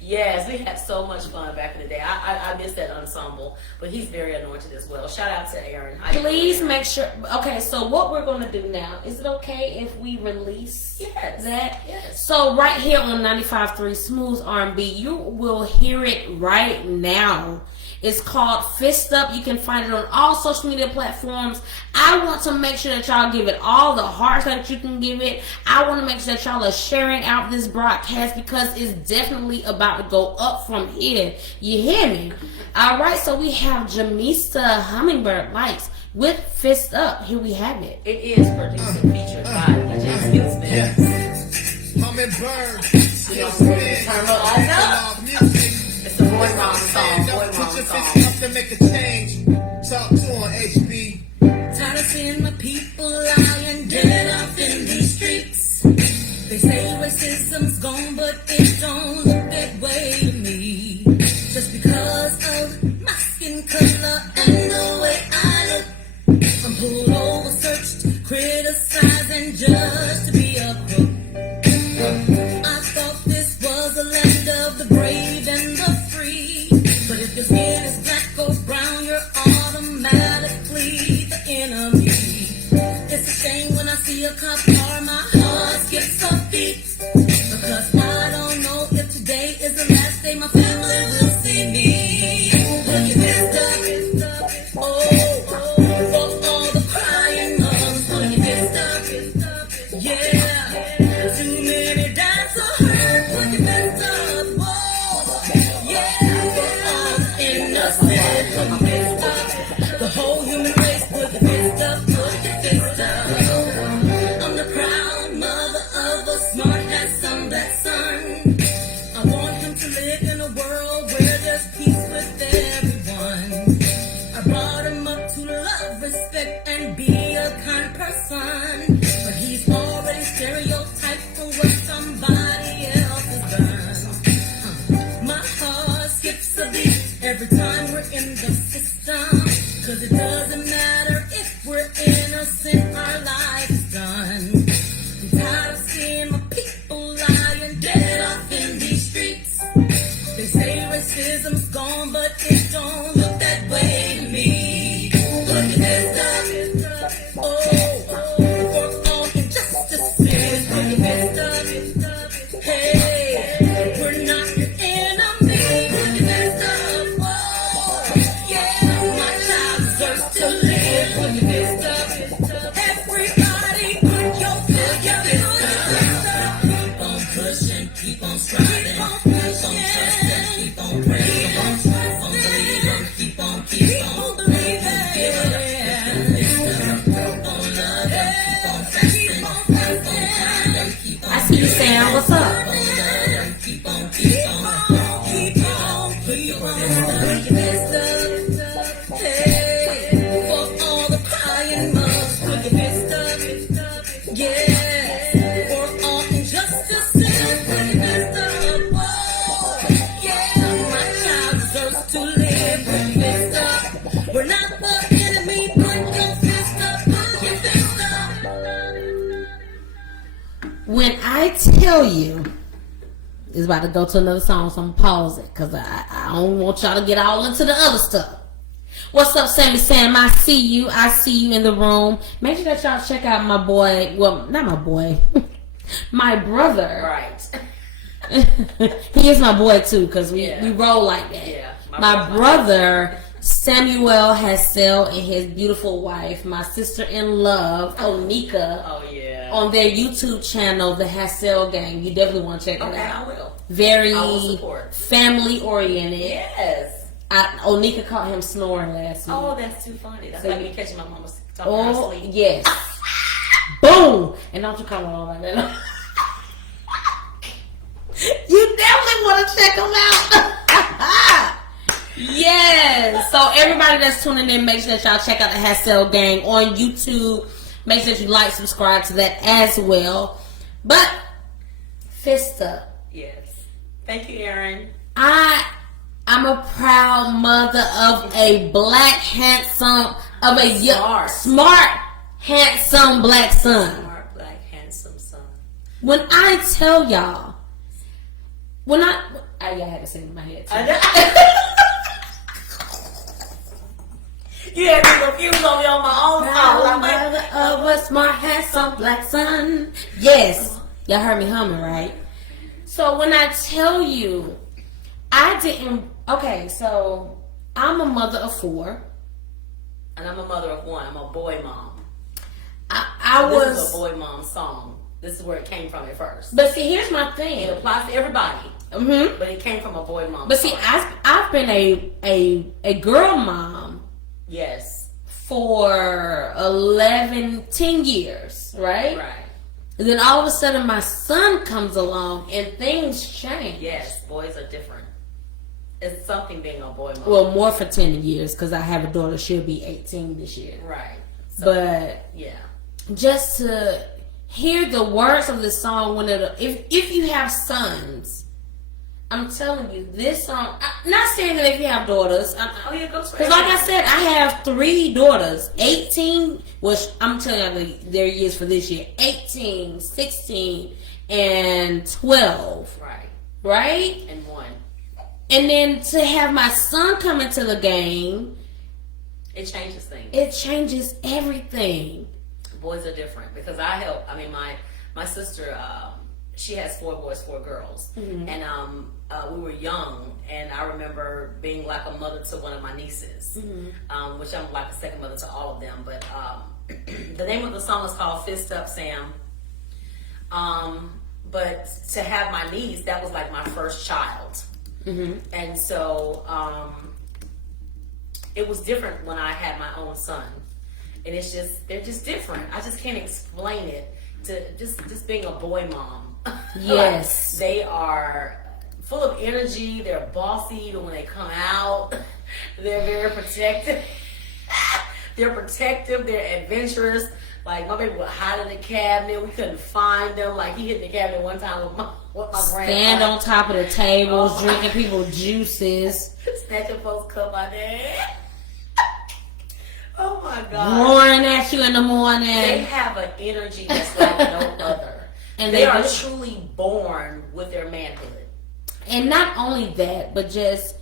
Yes, we had so much fun back in the day. I miss that ensemble, but he's very anointed as well. Shout out to Aaron. Please make sure. Okay, so what we're going to do now, is it okay if we release that? Yes. So right here on 95.3 Smooth R&B, you will hear it right now. It's called Fist Up. You can find it on all social media platforms. I want to make sure that y'all give it all the hearts that you can give it. I want to make sure that y'all are sharing out this broadcast because it's definitely about to go up from here. You hear me? All right, so we have Jamysa Humminbird Lytes with Fist Up. Here we have it. It is produced and featured by DJ Skills. Yes. Humminbird. You know, turn up. It's a boy mom song. Put your fist up to make a change. Talk to on HB. Tired of seeing my people lying dead off in these streets. They say racism's gone, but it don't look that way to me. Just because of my skin color and the way I look, I'm pulled over, searched, criticized, and judged to be a crook. I thought this was a land of the brave and the free. But if your skin is black or brown, you're all every time we're in the system. Cause it doesn't matter if we're innocent, our life is done. I'm tired of seeing my people lying dead off in these streets. They say racism's gone, but it don't look that way to me. Look at this stuff. Oh, for all injustices. Look at this stuff. Hey, we're not your enemy. Look at this stuff. Oh, yeah, my child deserves to live. Look at this stuff. Everybody put your foot together. Keep on pushing, keep on striving, keep on trusting, keep on praying, keep on believing, keep on believing. I see you, Sam. What's up? We're not the enemy, put your fist up, put your fist up. When I tell you, it's about to go to another song, so I'm gonna pause it because I don't want y'all to get all into the other stuff. What's up, Sammy Sam? I see you in the room. Make sure that y'all check out my boy. Well, not my boy, my brother. Right. He is my boy too, because we roll like that. Yeah. My brother Samuel Hassel and his beautiful wife, my sister-in-love Onika. Oh yeah. On their YouTube channel, the Hassel Gang. You definitely want to check it Okay, I out. will. Very I will support. family oriented. Yes. Onika caught him snoring last week. Oh, that's too funny. That's So like you- me catching my mama talking in her Oh, sleep. yes. Boom! And don't you come on like that. You definitely want to check them out. Yes. So everybody that's tuning in, make sure that y'all check out the Hassel Gang on YouTube. Make sure that you like, subscribe to that as well. But fist up. Yes. Thank you, Aaron. I'm a proud mother of a black, handsome, of a smart, handsome black son. Smart, black, handsome son. When I tell y'all, I had to sing in my head too. I know. You had me confused on me on my own Proud song. mother of a smart, handsome black son. Yes, y'all heard me humming, right? So when I tell you, I didn't. Okay, so I'm a mother of 4. And I'm a mother of 1. I'm a boy mom. This is a boy mom song. This is where it came from at first. But see, here's my It thing. applies to everybody. Mm-hmm. But it came from a boy mom But song. see, I've been a girl mom Yes. for 10 years, right? Right. And then all of a sudden my son comes along and things change. Yes. Boys are different. It's something being a boy mom. Well, more for 10 years because I have a daughter. She'll be 18 this year. Right. So, But yeah. just to hear the words of this song if you have sons, I'm telling you, this song. I'm not saying that if you have daughters. Oh, yeah, go for it. Because like I said, I have 3 daughters. 18, which I'm telling you their years for this year. 18, 16, and 12. Right. Right? And 1. And then to have my son come into the game, It changes things. it changes everything. Boys are different because my sister, she has 4 boys, 4 girls. Mm-hmm. And we were young, and I remember being like a mother to one of my nieces, Mm-hmm. which I'm like a second mother to all of them. But the name of the song is called Fist Up, Sam. But to have my niece, that was like my first child. Mm-hmm. And so it was different when I had my own son. And they're just different. I just can't explain it to just being a boy mom. Yes. Like, they are full of energy. They're bossy even when they come out. They're very protective. They're protective. They're adventurous. Like, my baby would hide in the cabinet. We couldn't find them. Like, he hid in the cabinet one time What my stand grandpa on top of the tables, drinking people's juices, snatching folks' cup out there. Oh my God! roaring at you in the morning. They have an energy that's like no other, and they are truly born with their manhood. And not only that, but just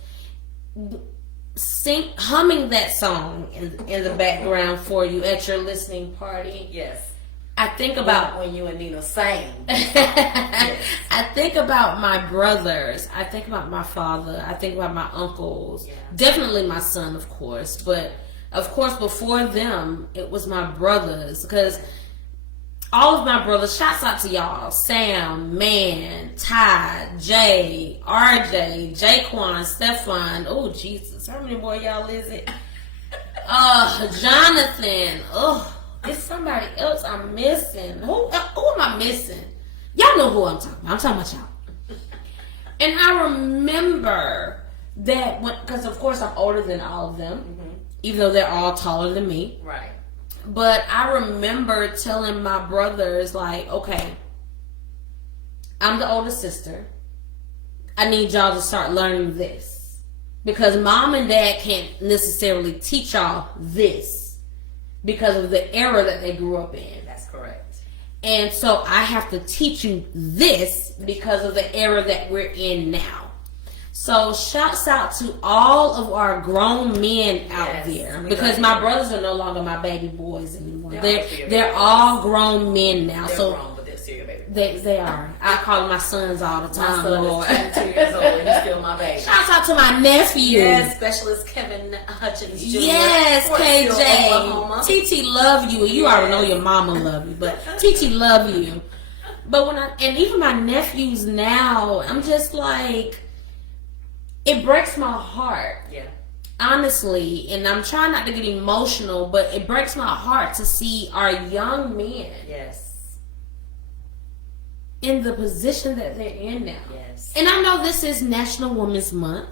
humming that song in the background for you at your listening party. Yes. I think about when you and Nina sang. Yes. I think about my brothers. I think about my father. I think about my uncles. Yeah. Definitely my son, of course. But of course, before them, it was my brothers. Because all of my brothers, shouts out to y'all. Sam, Man, Ty, Jay, RJ, Jaquan, Stefan. Oh, Jesus. How many more y'all is it? Jonathan. Oh. It's somebody else I'm missing. Who am I missing? Y'all know who I'm talking about. I'm talking about y'all. And I remember that because of course I'm older than all of them, even though they're all taller than me. Right. But I remember telling my brothers, like, okay, I'm the older sister. I need y'all to start learning this. Because mom and dad can't necessarily teach y'all this. Because of the era that they grew up in. That's correct. And so I have to teach you this because of the era that we're in now. So shouts out to all of our grown men out there. Because my brothers are no longer my baby boys anymore. They're all grown men now. They're so grown, but they're still your baby. They are. I call them my sons all the time. My son Lord. is 22 years old and he's still my baby. Shouts out to my nephew. Yes, Specialist Kevin Hutchins Jr. Yes, KJ. TT love you. You already know your mama love you, but TT love you. But and even my nephews now, I'm just like, it breaks my heart. Yeah. Honestly, and I'm trying not to get emotional, but it breaks my heart to see our young men. Yes. In the position that they're in now. Yes. And I know this is National Women's Month.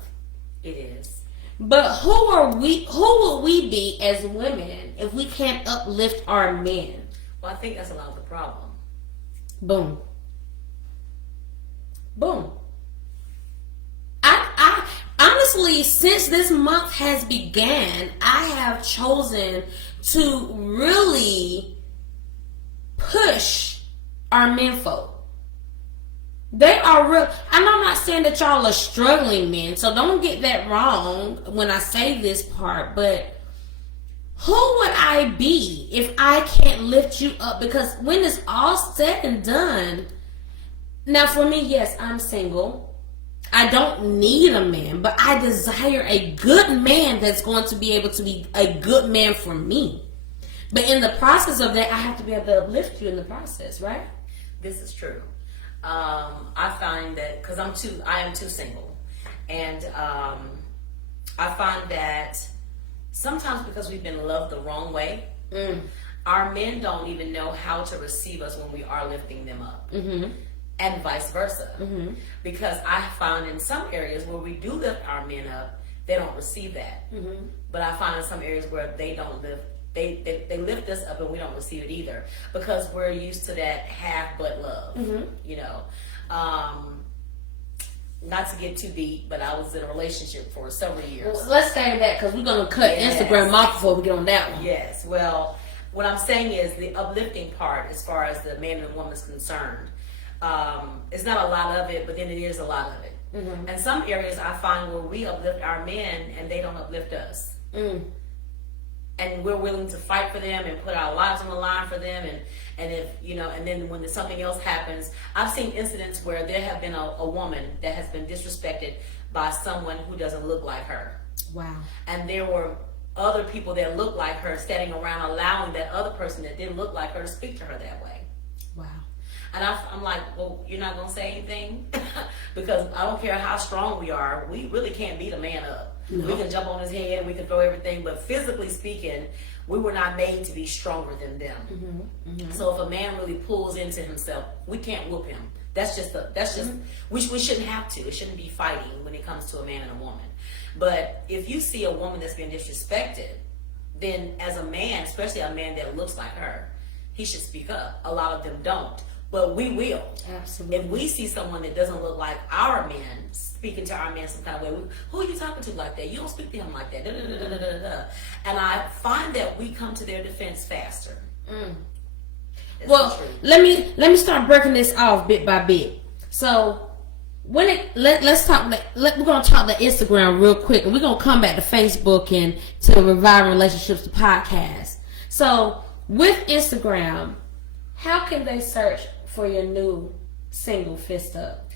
It is. But who will we be as women if we can't uplift our men? Well, I think that's a lot of the problem. Boom. Boom. I honestly, since this month has began, I have chosen to really push our menfolk. They are real. I'm not saying that y'all are struggling men, so don't get that wrong when I say this part, but who would I be if I can't lift you up? Because when it's all said and done, now for me, yes, I'm single. I don't need a man, but I desire a good man that's going to be able to be a good man for me. But in the process of that, I have to be able to uplift you in the process, right? This is true. I find that because I am too single, and I find that sometimes because we've been loved the wrong way, our men don't even know how to receive us when we are lifting them up, and vice versa. Because I found in some areas where we do lift our men up, they don't receive that. But I find in some areas where they don't lift. They lift us up and we don't receive it either because we're used to that half butt love, you know. Not to get too deep, but I was in a relationship for several years. Well, let's stay in that because we're going to cut Instagram off before we get on that one. Yes. Well, what I'm saying is the uplifting part as far as the man and woman is concerned. It's not a lot of it, but then it is a lot of it. And some areas I find where we uplift our men and they don't uplift us. And we're willing to fight for them and put our lives on the line for them, and if you know, and then when something else happens, I've seen incidents where there have been a woman that has been disrespected by someone who doesn't look like her. Wow. And there were other people that looked like her standing around allowing that other person that didn't look like her to speak to her that way. Wow. And I'm like, well, you're not going to say anything? Because I don't care how strong we are, we really can't beat a man up. No. We can jump on his head, we can throw everything, but physically speaking, we were not made to be stronger than them. So if a man really pulls into himself, we can't whoop him. That's just we shouldn't have to. It shouldn't be fighting when it comes to a man and a woman. But if you see a woman that's being disrespected, then as a man, especially a man that looks like her, he should speak up. A lot of them don't. but we will. Absolutely. If we see someone that doesn't look like our men, speaking to our men some kind of way, who are you talking to like that? You don't speak to him like that. Da, da, da, da, da, da, da. And I find that we come to their defense faster. Well, let me start breaking this off bit by bit. So let's talk. We're gonna talk to Instagram real quick, and we're gonna come back to Facebook and to Reviving Relationships, the podcast. So with Instagram, how can they search for your new single, Fist Up?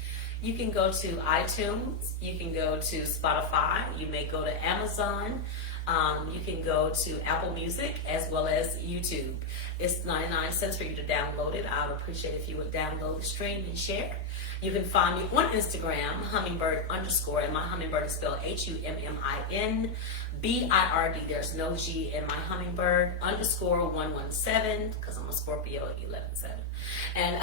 You can go to iTunes. You can go to Spotify. You may go to Amazon. You can go to Apple Music as well as YouTube. It's 99 cents for you to download it. I would appreciate if you would download, stream, and share. You can find me on Instagram, Humminbird_, and my Humminbird is spelled HUMMINBIRD. There's no G in my Humminbird, _117, because I'm a Scorpio 11/7. And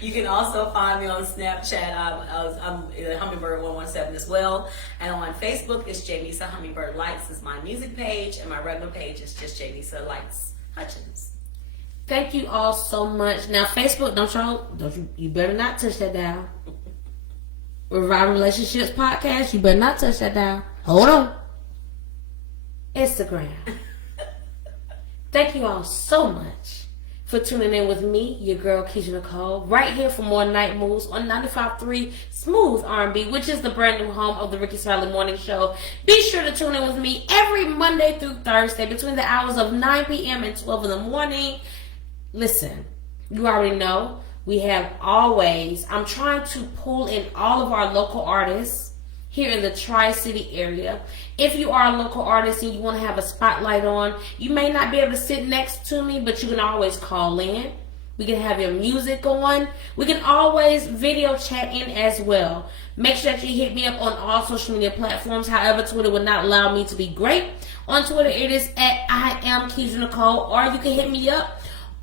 you can also find me on Snapchat. I'm Humminbird117 as well. And on Facebook, it's Jamysa Humminbird Lytes is my music page, and my regular page is just Jamysa Lytes Hutchins. Thank you all so much. Now, Facebook, you better not touch that dial. Reviving Relationships podcast, you better not touch that dial. Hold on. Instagram. Thank you all so much for tuning in with me, your girl Kedra Nicole, right here for more Night Moves on 95.3 Smooth R&B, which is the brand new home of the Ricky Smiley Morning Show. Be sure to tune in with me every Monday through Thursday between the hours of 9 p.m. and 12 in the morning. Listen, you already know, I'm trying to pull in all of our local artists here in the Tri-City area. If you are a local artist and you want to have a spotlight on, you may not be able to sit next to me, but you can always call in. We can have your music on. We can always video chat in as well. Make sure that you hit me up on all social media platforms. However, Twitter would not allow me to be great. On Twitter, it is at I am Kedra Nicole, or you can hit me up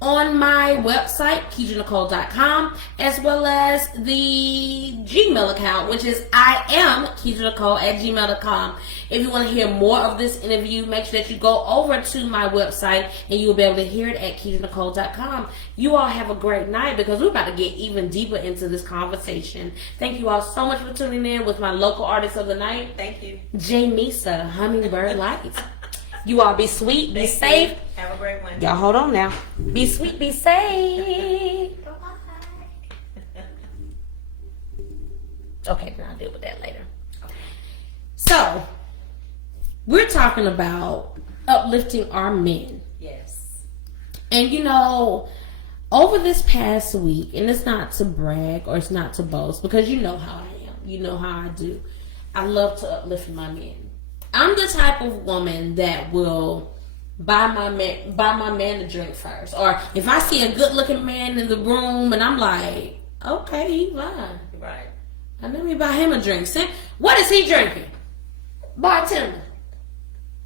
on my website, KedraNicole.com, as well as the Gmail account, which is IamKedraNicole@gmail.com. If you want to hear more of this interview, make sure that you go over to my website and you'll be able to hear it at KedraNicole.com. You all have a great night, because we're about to get even deeper into this conversation. Thank you all so much for tuning in with my local artist of the night. Thank you. Jamysa Humminbird Lytes. You all be sweet, be safe. Have a great one. Y'all hold on now. Be sweet, be safe. Okay, then I'll deal with that later. So, we're talking about uplifting our men. Yes. And over this past week, and it's not to brag or it's not to boast, because you know how I am. You know how I do. I love to uplift my men. I'm the type of woman that will buy my man a drink first. Or if I see a good looking man in the room and I'm like, okay, he fine. Right. And let me buy him a drink. What is he drinking? Bartender.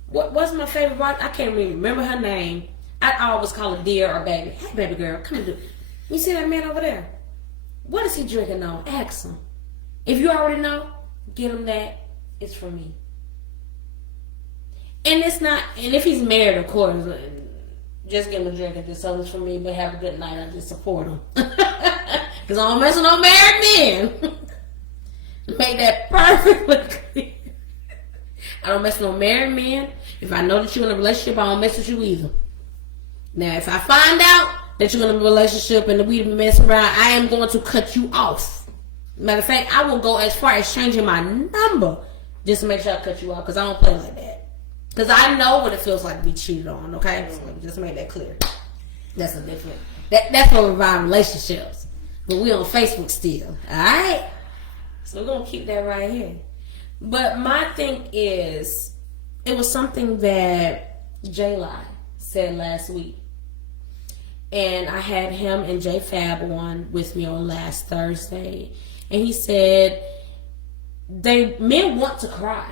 What's my favorite bartender? I can't even remember her name. I always call her dear or baby. Hey, baby girl, come and do. You see that man over there? What is he drinking on? Ask him. If you already know, get him that. It's for me. And it's not, and if he's married, of course, just give him a drink and just tell it's for me, but have a good night. I just support him. Because I don't mess with no married men. Make that perfectly clear. I don't mess with no married men. If I know that you're in a relationship, I don't mess with you either. Now, if I find out that you're in a relationship and we mess around, I am going to cut you off. Matter of fact, I will go as far as changing my number just to make sure I cut you off, because I don't play like that. Because I know what it feels like to be cheated on, okay? So let me just make that clear. That's a different... That's for Reviving Relationships. But we on Facebook still, alright? So we're going to keep that right here. But my thing is, it was something that J-Lie said last week. And I had him and J-Fab on with me on last Thursday. And he said, men want to cry.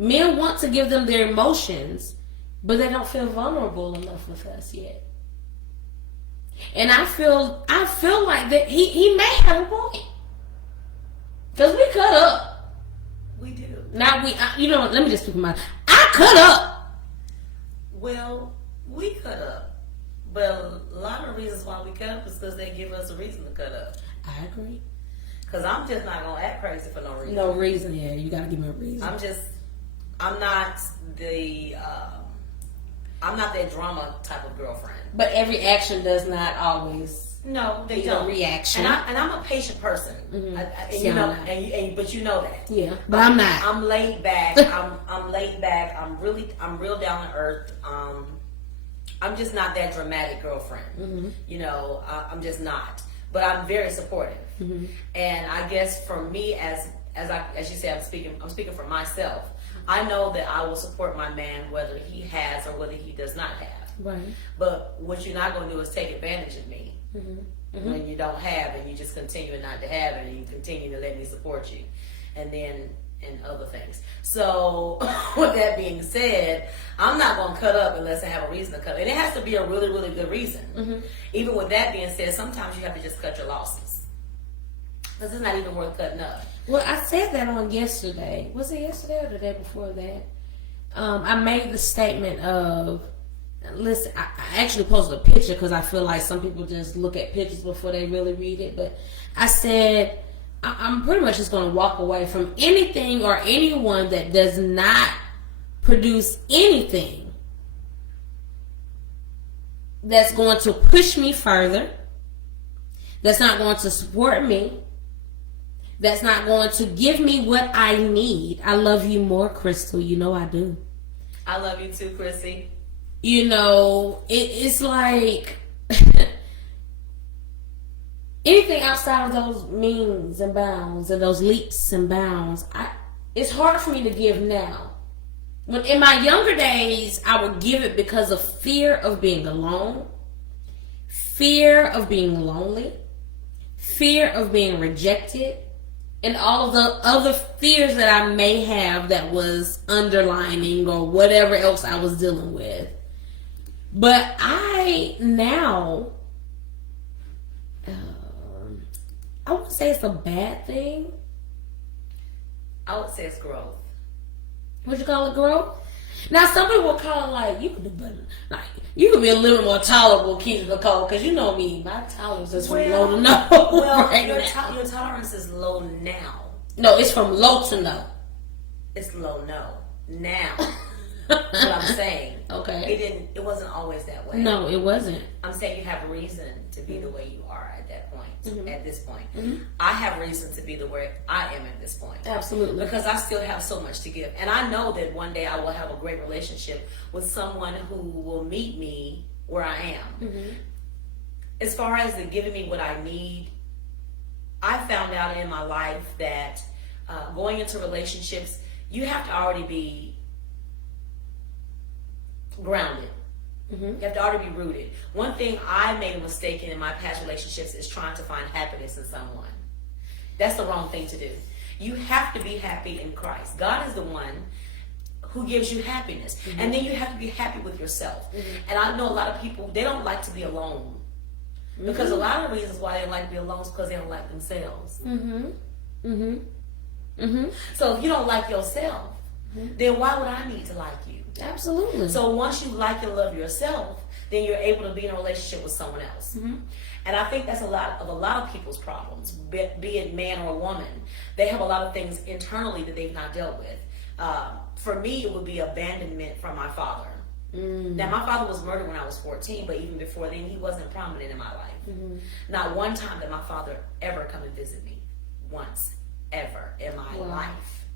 Men want to give them their emotions, but they don't feel vulnerable enough with us yet. And I feel like that he may have a point. Because we cut up. We do. Now let me just speak my mind. I cut up. Well, we cut up. But a lot of reasons why we cut up is because they give us a reason to cut up. I agree. Because I'm just not going to act crazy for no reason. No reason, yeah. You got to give me a reason. I'm not that drama type of girlfriend. But every action does not always. No, they be don't. A reaction. And I'm a patient person. Mm-hmm. But you know that. Yeah, but I'm not. I'm laid back. I'm laid back. I'm real down to earth. I'm just not that dramatic girlfriend. Mm-hmm. I'm just not. But I'm very supportive. Mm-hmm. And I guess for me, as you said, I'm speaking for myself. I know that I will support my man whether he has or whether he does not have. Right. But what you're not going to do is take advantage of me. Mm-hmm. Mm-hmm. When you don't have and you just continue not to have it and you continue to let me support you and other things. So with that being said, I'm not going to cut up unless I have a reason to cut up. And it has to be a really, really good reason. Mm-hmm. Even with that being said, sometimes you have to just cut your losses. Because it's not even worth cutting up. Well, I said that on yesterday. Was it yesterday or the day before that? I made the statement of, listen, I actually posted a picture because I feel like some people just look at pictures before they really read it. But I said, I'm pretty much just going to walk away from anything or anyone that does not produce anything that's going to push me further, that's not going to support me, that's not going to give me what I need. I love you more, Crystal. You know I do. I love you too, Chrissy. It's like anything outside of those means and bounds and those leaps and bounds, it's hard for me to give now. When in my younger days, I would give it because of fear of being alone, fear of being lonely, fear of being rejected, and all of the other fears that I may have that was underlining or whatever else I was dealing with. But I now, I wouldn't say it's a bad thing. I would say it's growth. Would you call it growth? Now, some people will call it like, you could do better. Like, you could be a little more tolerable, Kedra Nicole, because you know me, my tolerance is from low to no. Well, right your tolerance is low now. No, it's from low to no. It's low now. That's what I'm saying. Okay. It wasn't always that way. No, it wasn't. I'm saying you have a reason to be the way you are at that point. Mm-hmm. At this point, Mm-hmm. I have reason to be the way I am at this point. Absolutely. Because I still have so much to give, and I know that one day I will have a great relationship with someone who will meet me where I am. Mm-hmm. As far as the giving me what I need, I found out in my life that going into relationships, you have to already be grounded. Mm-hmm. You have to already be rooted. One thing I made a mistake in my past relationships is trying to find happiness in someone. That's the wrong thing to do. You have to be happy in Christ. God is the one who gives you happiness. Mm-hmm. And then you have to be happy with yourself. Mm-hmm. And I know a lot of people, they don't like to be alone. Mm-hmm. Because a lot of the reasons why they don't like to be alone is because they don't like themselves. Mm-hmm. Mm-hmm. Mm-hmm. So if you don't like yourself, then why would I need to like you? Absolutely. So once you like and love yourself, then you're able to be in a relationship with someone else. Mm-hmm. And I think that's a lot of people's problems, be it man or woman. They have a lot of things internally that they've not dealt with. For me, it would be abandonment from my father. Mm. Now, my father was murdered when I was 14, but even before then, he wasn't prominent in my life. Mm-hmm. Not one time did my father ever come and visit me. Once, ever, in my life.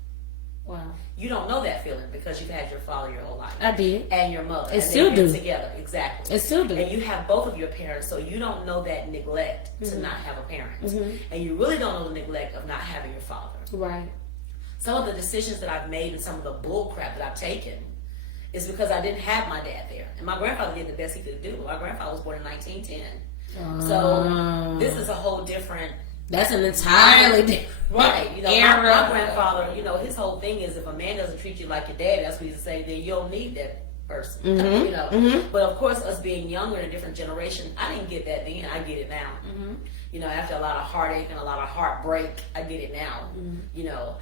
Wow. You don't know that feeling because you've had your father your whole life. I did. And your mother. It still do. Together, exactly. It still do. And you have both of your parents, so you don't know that neglect to not have a parent. Mm-hmm. And you really don't know the neglect of not having your father. Right. Some of the decisions that I've made and some of the bull crap that I've taken is because I didn't have my dad there. And my grandfather did the best he could do. My grandfather was born in 1910. So this is a whole different... That's an entirely different right. era. My grandfather, his whole thing is if a man doesn't treat you like your dad, that's what he say, then you don't need that person. Mm-hmm. Mm-hmm. But of course, us being younger in a different generation, I didn't get that then. I get it now. Mm-hmm. After a lot of heartache and a lot of heartbreak, I get it now. Mm-hmm.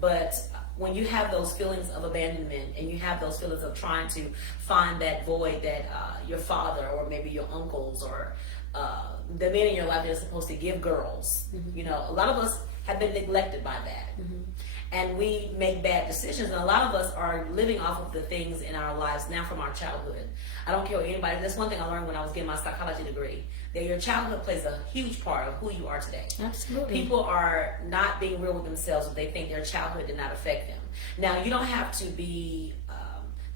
But when you have those feelings of abandonment and you have those feelings of trying to find that void that your father or maybe your uncles or the men in your life that are supposed to give girls, you know, a lot of us have been neglected by that. And we make bad decisions, and a lot of us are living off of the things in our lives now from our childhood. I don't care what anybody. That's one thing I learned when I was getting my psychology degree. That your childhood plays a huge part of who you are today. Absolutely. People are not being real with themselves if they think their childhood did not affect them. Now, you don't have to be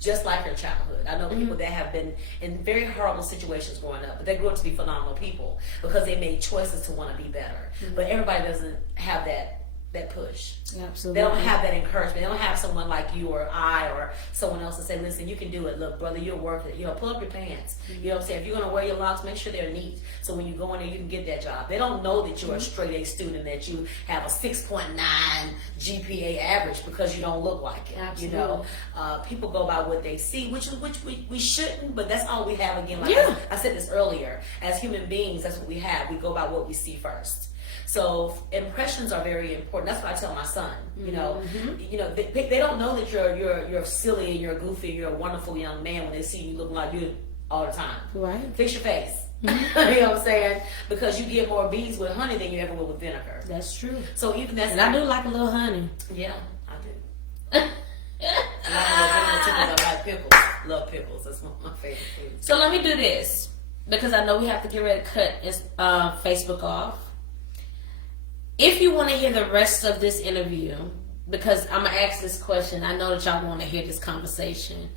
just like your childhood. I know people that have been in very horrible situations growing up, but they grew up to be phenomenal people because they made choices to want to be better. But everybody doesn't have that push. Absolutely. They don't have that encouragement. They don't have someone like you or I or someone else to say, listen, you can do it. Look, brother, you're worth it. You know, pull up your pants. You know what I'm saying? If you're going to wear your locks, make sure they're neat. So when you go in there, you can get that job. They don't know that you're a straight A student, that you have a 6.9 GPA average because you don't look like it. Absolutely. You know, people go by what they see, which we shouldn't, but that's all we have. Again, like I said this earlier, as human beings, that's what we have. We go by what we see first. So impressions are very important. That's what I tell my son. You know, they don't know that you're silly and you're goofy, you're a wonderful young man when they see you looking like you all the time. Right. Fix your face. You know what I'm saying? Because you get more bees with honey than you ever will with vinegar. That's true. So even that's. And I do like a little honey. Yeah, I do. I like pickles. Love pickles. That's one of my favorite foods. So let me do this because I know we have to get ready to cut Facebook off. If you want to hear the rest of this interview, because I'm going to ask this question, I know that y'all want to hear this conversation.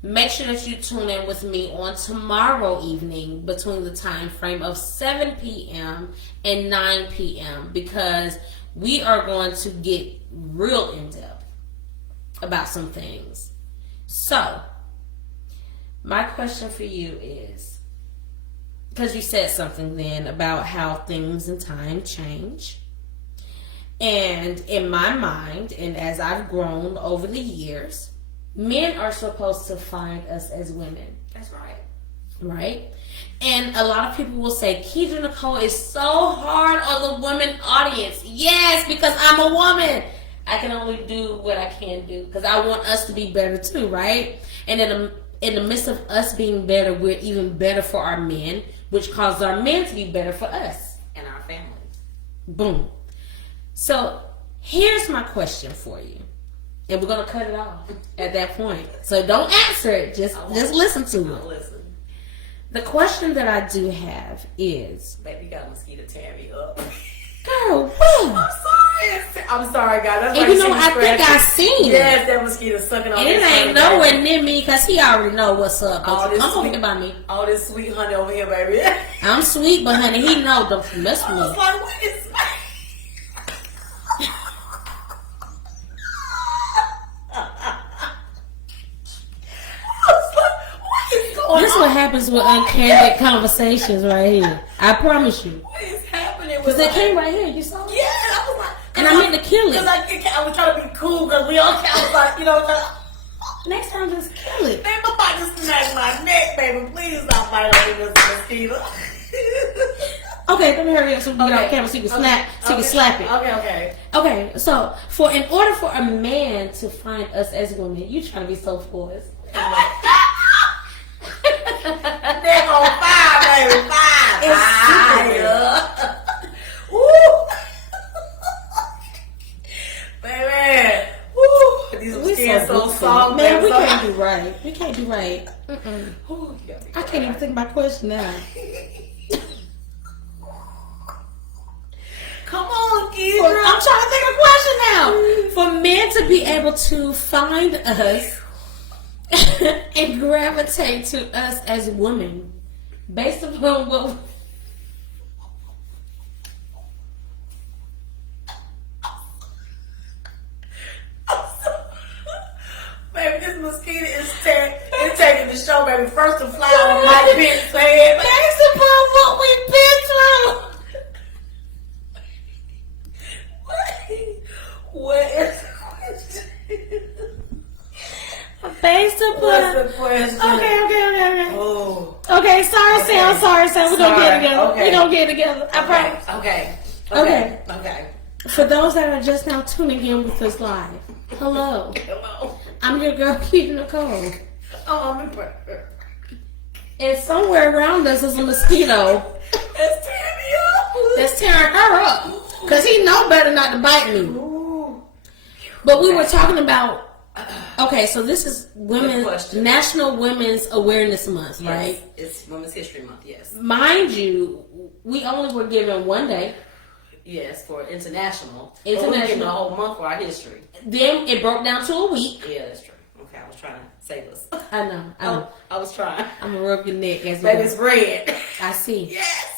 Make sure that you tune in with me on tomorrow evening between the time frame of 7 p.m. and 9 p.m. because we are going to get real in-depth about some things. So, my question for you is, because you said something then about how things in time change. And in my mind, and as I've grown over the years, men are supposed to find us as women. That's right. Right? And a lot of people will say, Kedra Nicole is so hard on the women audience. Yes, because I'm a woman. I can only do what I can do because I want us to be better too, right? And in the midst of us being better, we're even better for our men, which causes our men to be better for us. And our families. Boom. So here's my question for you, and we're gonna cut it off at that point. So don't answer it; just listen to it. Listen. The question that I do have is, baby, you got a mosquito tearing me up. Girl, what? I'm sorry, God. That's and like you know, I think I seen it. Yes, that mosquito sucking on. And it ain't nowhere near me because he already know what's up. All Come over here by me. All this sweet honey over here, baby. I'm sweet, but honey, he know don't mess with me. I was like, what is This is what happens with uncandid conversations right here. I promise you. What is happening? Because they came right here. You saw it? Yeah, I was like, and I meant to kill it. Because I was trying to be cool because we all I was like, you know. Next time, just kill it. Baby, I'm about to snag my neck, baby. Please stop biting me with this mosquito. Okay, let me hurry up so we can get on camera so you can slap it. Okay, so in order for a man to find us as women, you trying to be so forced. They're on fire, baby. Fire. Woo. Baby. Woo. These mosquitoes so soft. Man, we can't do right. We can't do right. I can't even think of my question now. Come on, Kedra. I'm trying to think of a question now. For men to be able to find us and gravitate to us as women based upon what baby, this mosquito is taking the show, baby. First to fly on my pants head. Based upon what we've been through. What is the question? Based upon What's the question? Okay. Oh. Okay, sorry, Sam. We're gonna get it together. Okay. We're gonna get it together. I promise. Okay. For those that are just now tuning in with us live, Hello. Hello. I'm your girl, Kedra Nicole. Oh, I'm in And somewhere around us is a mosquito That's tearing me up. that's tearing her up. Because he know better not to bite me. Ooh. But we were talking about, okay, so this is question. National Women's Awareness Month, Yes, right? it's Women's History Month, yes. Mind you, we only were given one day. Yes, for international. But International. we're giving a whole month for our history. Then it broke down to a week. Yeah, that's true. Okay, I was trying to save us. I know. I was trying. I'm going to rub your neck as Baby, well. it's red. I see. Yes.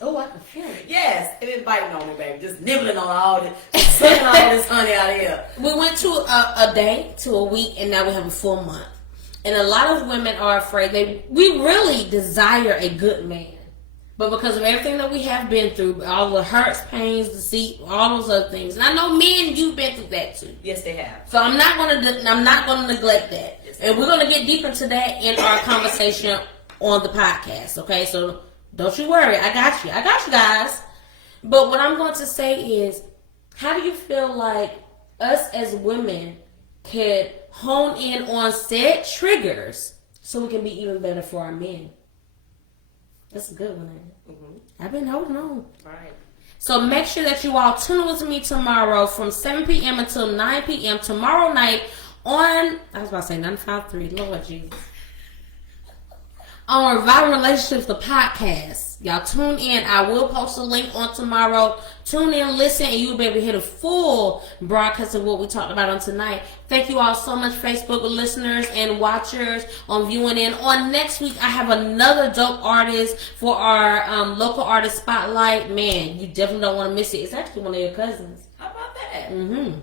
Oh, I can feel it. Yes. It been biting on me, baby. Just nibbling on all this, sucking all this honey out of here. We went to a day, to a week, and now we have a full month. And a lot of women are afraid. We really desire a good man. But because of everything that we have been through, all the hurts, pains, deceit, all those other things. And I know men, you've been through that too. Yes, they have. So I'm not gonna neglect that. Yes, And we're gonna get deeper into that in our conversation on the podcast. Okay, so don't you worry. I got you guys. But what I'm going to say is, how do you feel like us as women could hone in on said triggers so we can be even better for our men? That's a good one, ain't it? Mm-hmm. I've been holding on. Right. So make sure that you all tune in with me tomorrow from 7 p.m. until 9 p.m. tomorrow night on, I was about to say 953, Lord Jesus. On Reviving Relationships, the podcast. Y'all tune in. I will post a link on tomorrow. Tune in, listen, and you'll be able to hear the full broadcast of what we talked about on tonight. Thank you all so much, Facebook listeners and watchers on viewing in. On next week, I have another dope artist for our local artist spotlight. Man, you definitely don't want to miss it. It's actually one of your cousins. How about that? Mm-hmm.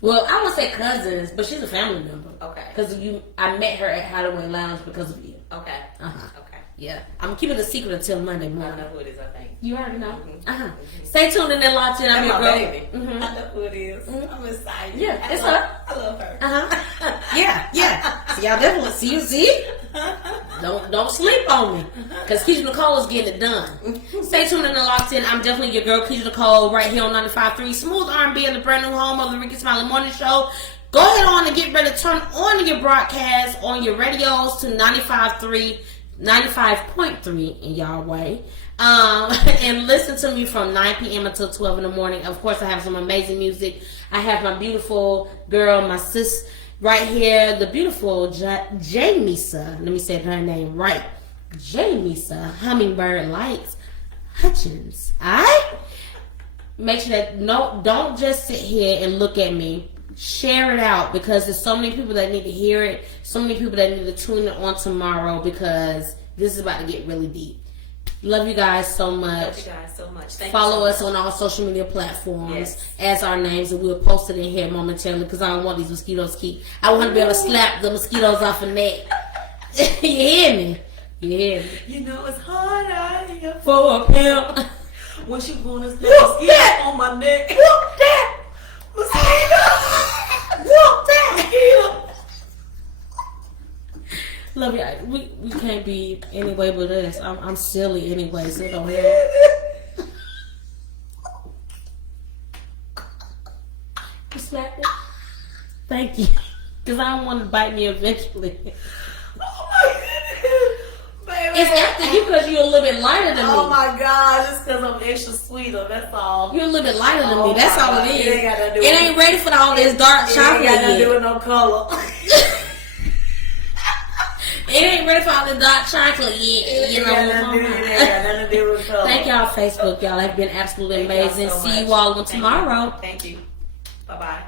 Well, I wouldn't say cousins, but she's a family member. Okay. Because I met her at Hideaway Lounge because of you. Okay. Uh-huh. Okay. Yeah. I'm keeping it a secret until Monday I don't morning. know who it is, I think. You already know. Mm-hmm. Uh-huh. Mm-hmm. Stay tuned in and locked in. I'm That's your my girl. baby. Mm-hmm. I know who it is. Mhm. I'm excited. Yeah, it's I love, her. I love her. Uh-huh. Yeah. So y'all definitely see. Don't sleep on me. Because Kedra Nicole is getting it done. Stay tuned in and locked in. I'm definitely your girl, Kedra Nicole, right here on 95.3 Smooth R&B in the brand new home of the Ricky Smiley Morning Show. Go ahead on and get ready to turn on your broadcast on your radios to 95.3 in y'all way. And listen to me from 9 p.m. until 12 in the morning. Of course, I have some amazing music. I have my beautiful girl, my sis right here, the beautiful Jamysa. Let me say her name right. Jamysa, Humminbird, Lytes, Hutchins. Alright? Make sure that don't just sit here and look at me. Share it out, because there's so many people that need to hear it. So many people that need to tune in on tomorrow, because this is about to get really deep. Love you guys so much. Love you guys so much. Thank Follow you us on all social media platforms Yes. as our names, and we'll post it in here momentarily, because I don't want these mosquitoes to keep. I want to be able to slap the mosquitoes off her neck. You hear me? You know it's hard out here For a pimp. when she wanna slap Whoop skin that. on my neck. Whoop that. Mosquito! Whoop that. Mosquito! Love you. We can't be any way but us. I'm silly anyway, so don't help. You slapped it? Thank you. Because I don't want to bite me eventually. Oh my goodness! Baby. It's after you, because you're a little bit lighter than me. Oh my God, just because I'm extra sweeter, that's all. You're a little bit lighter than Oh me. That's my all God. it is. It ain't got nothing to do It with ain't ready for all this dark It chocolate ain't got nothing to do yet. with no color. It ain't ready for all this dark chocolate yet. You It ain't got nothing to do with color. Thank y'all, Facebook. Y'all have been absolutely Thank y'all amazing. so See much. you all Thank you. tomorrow. Thank you. Bye-bye.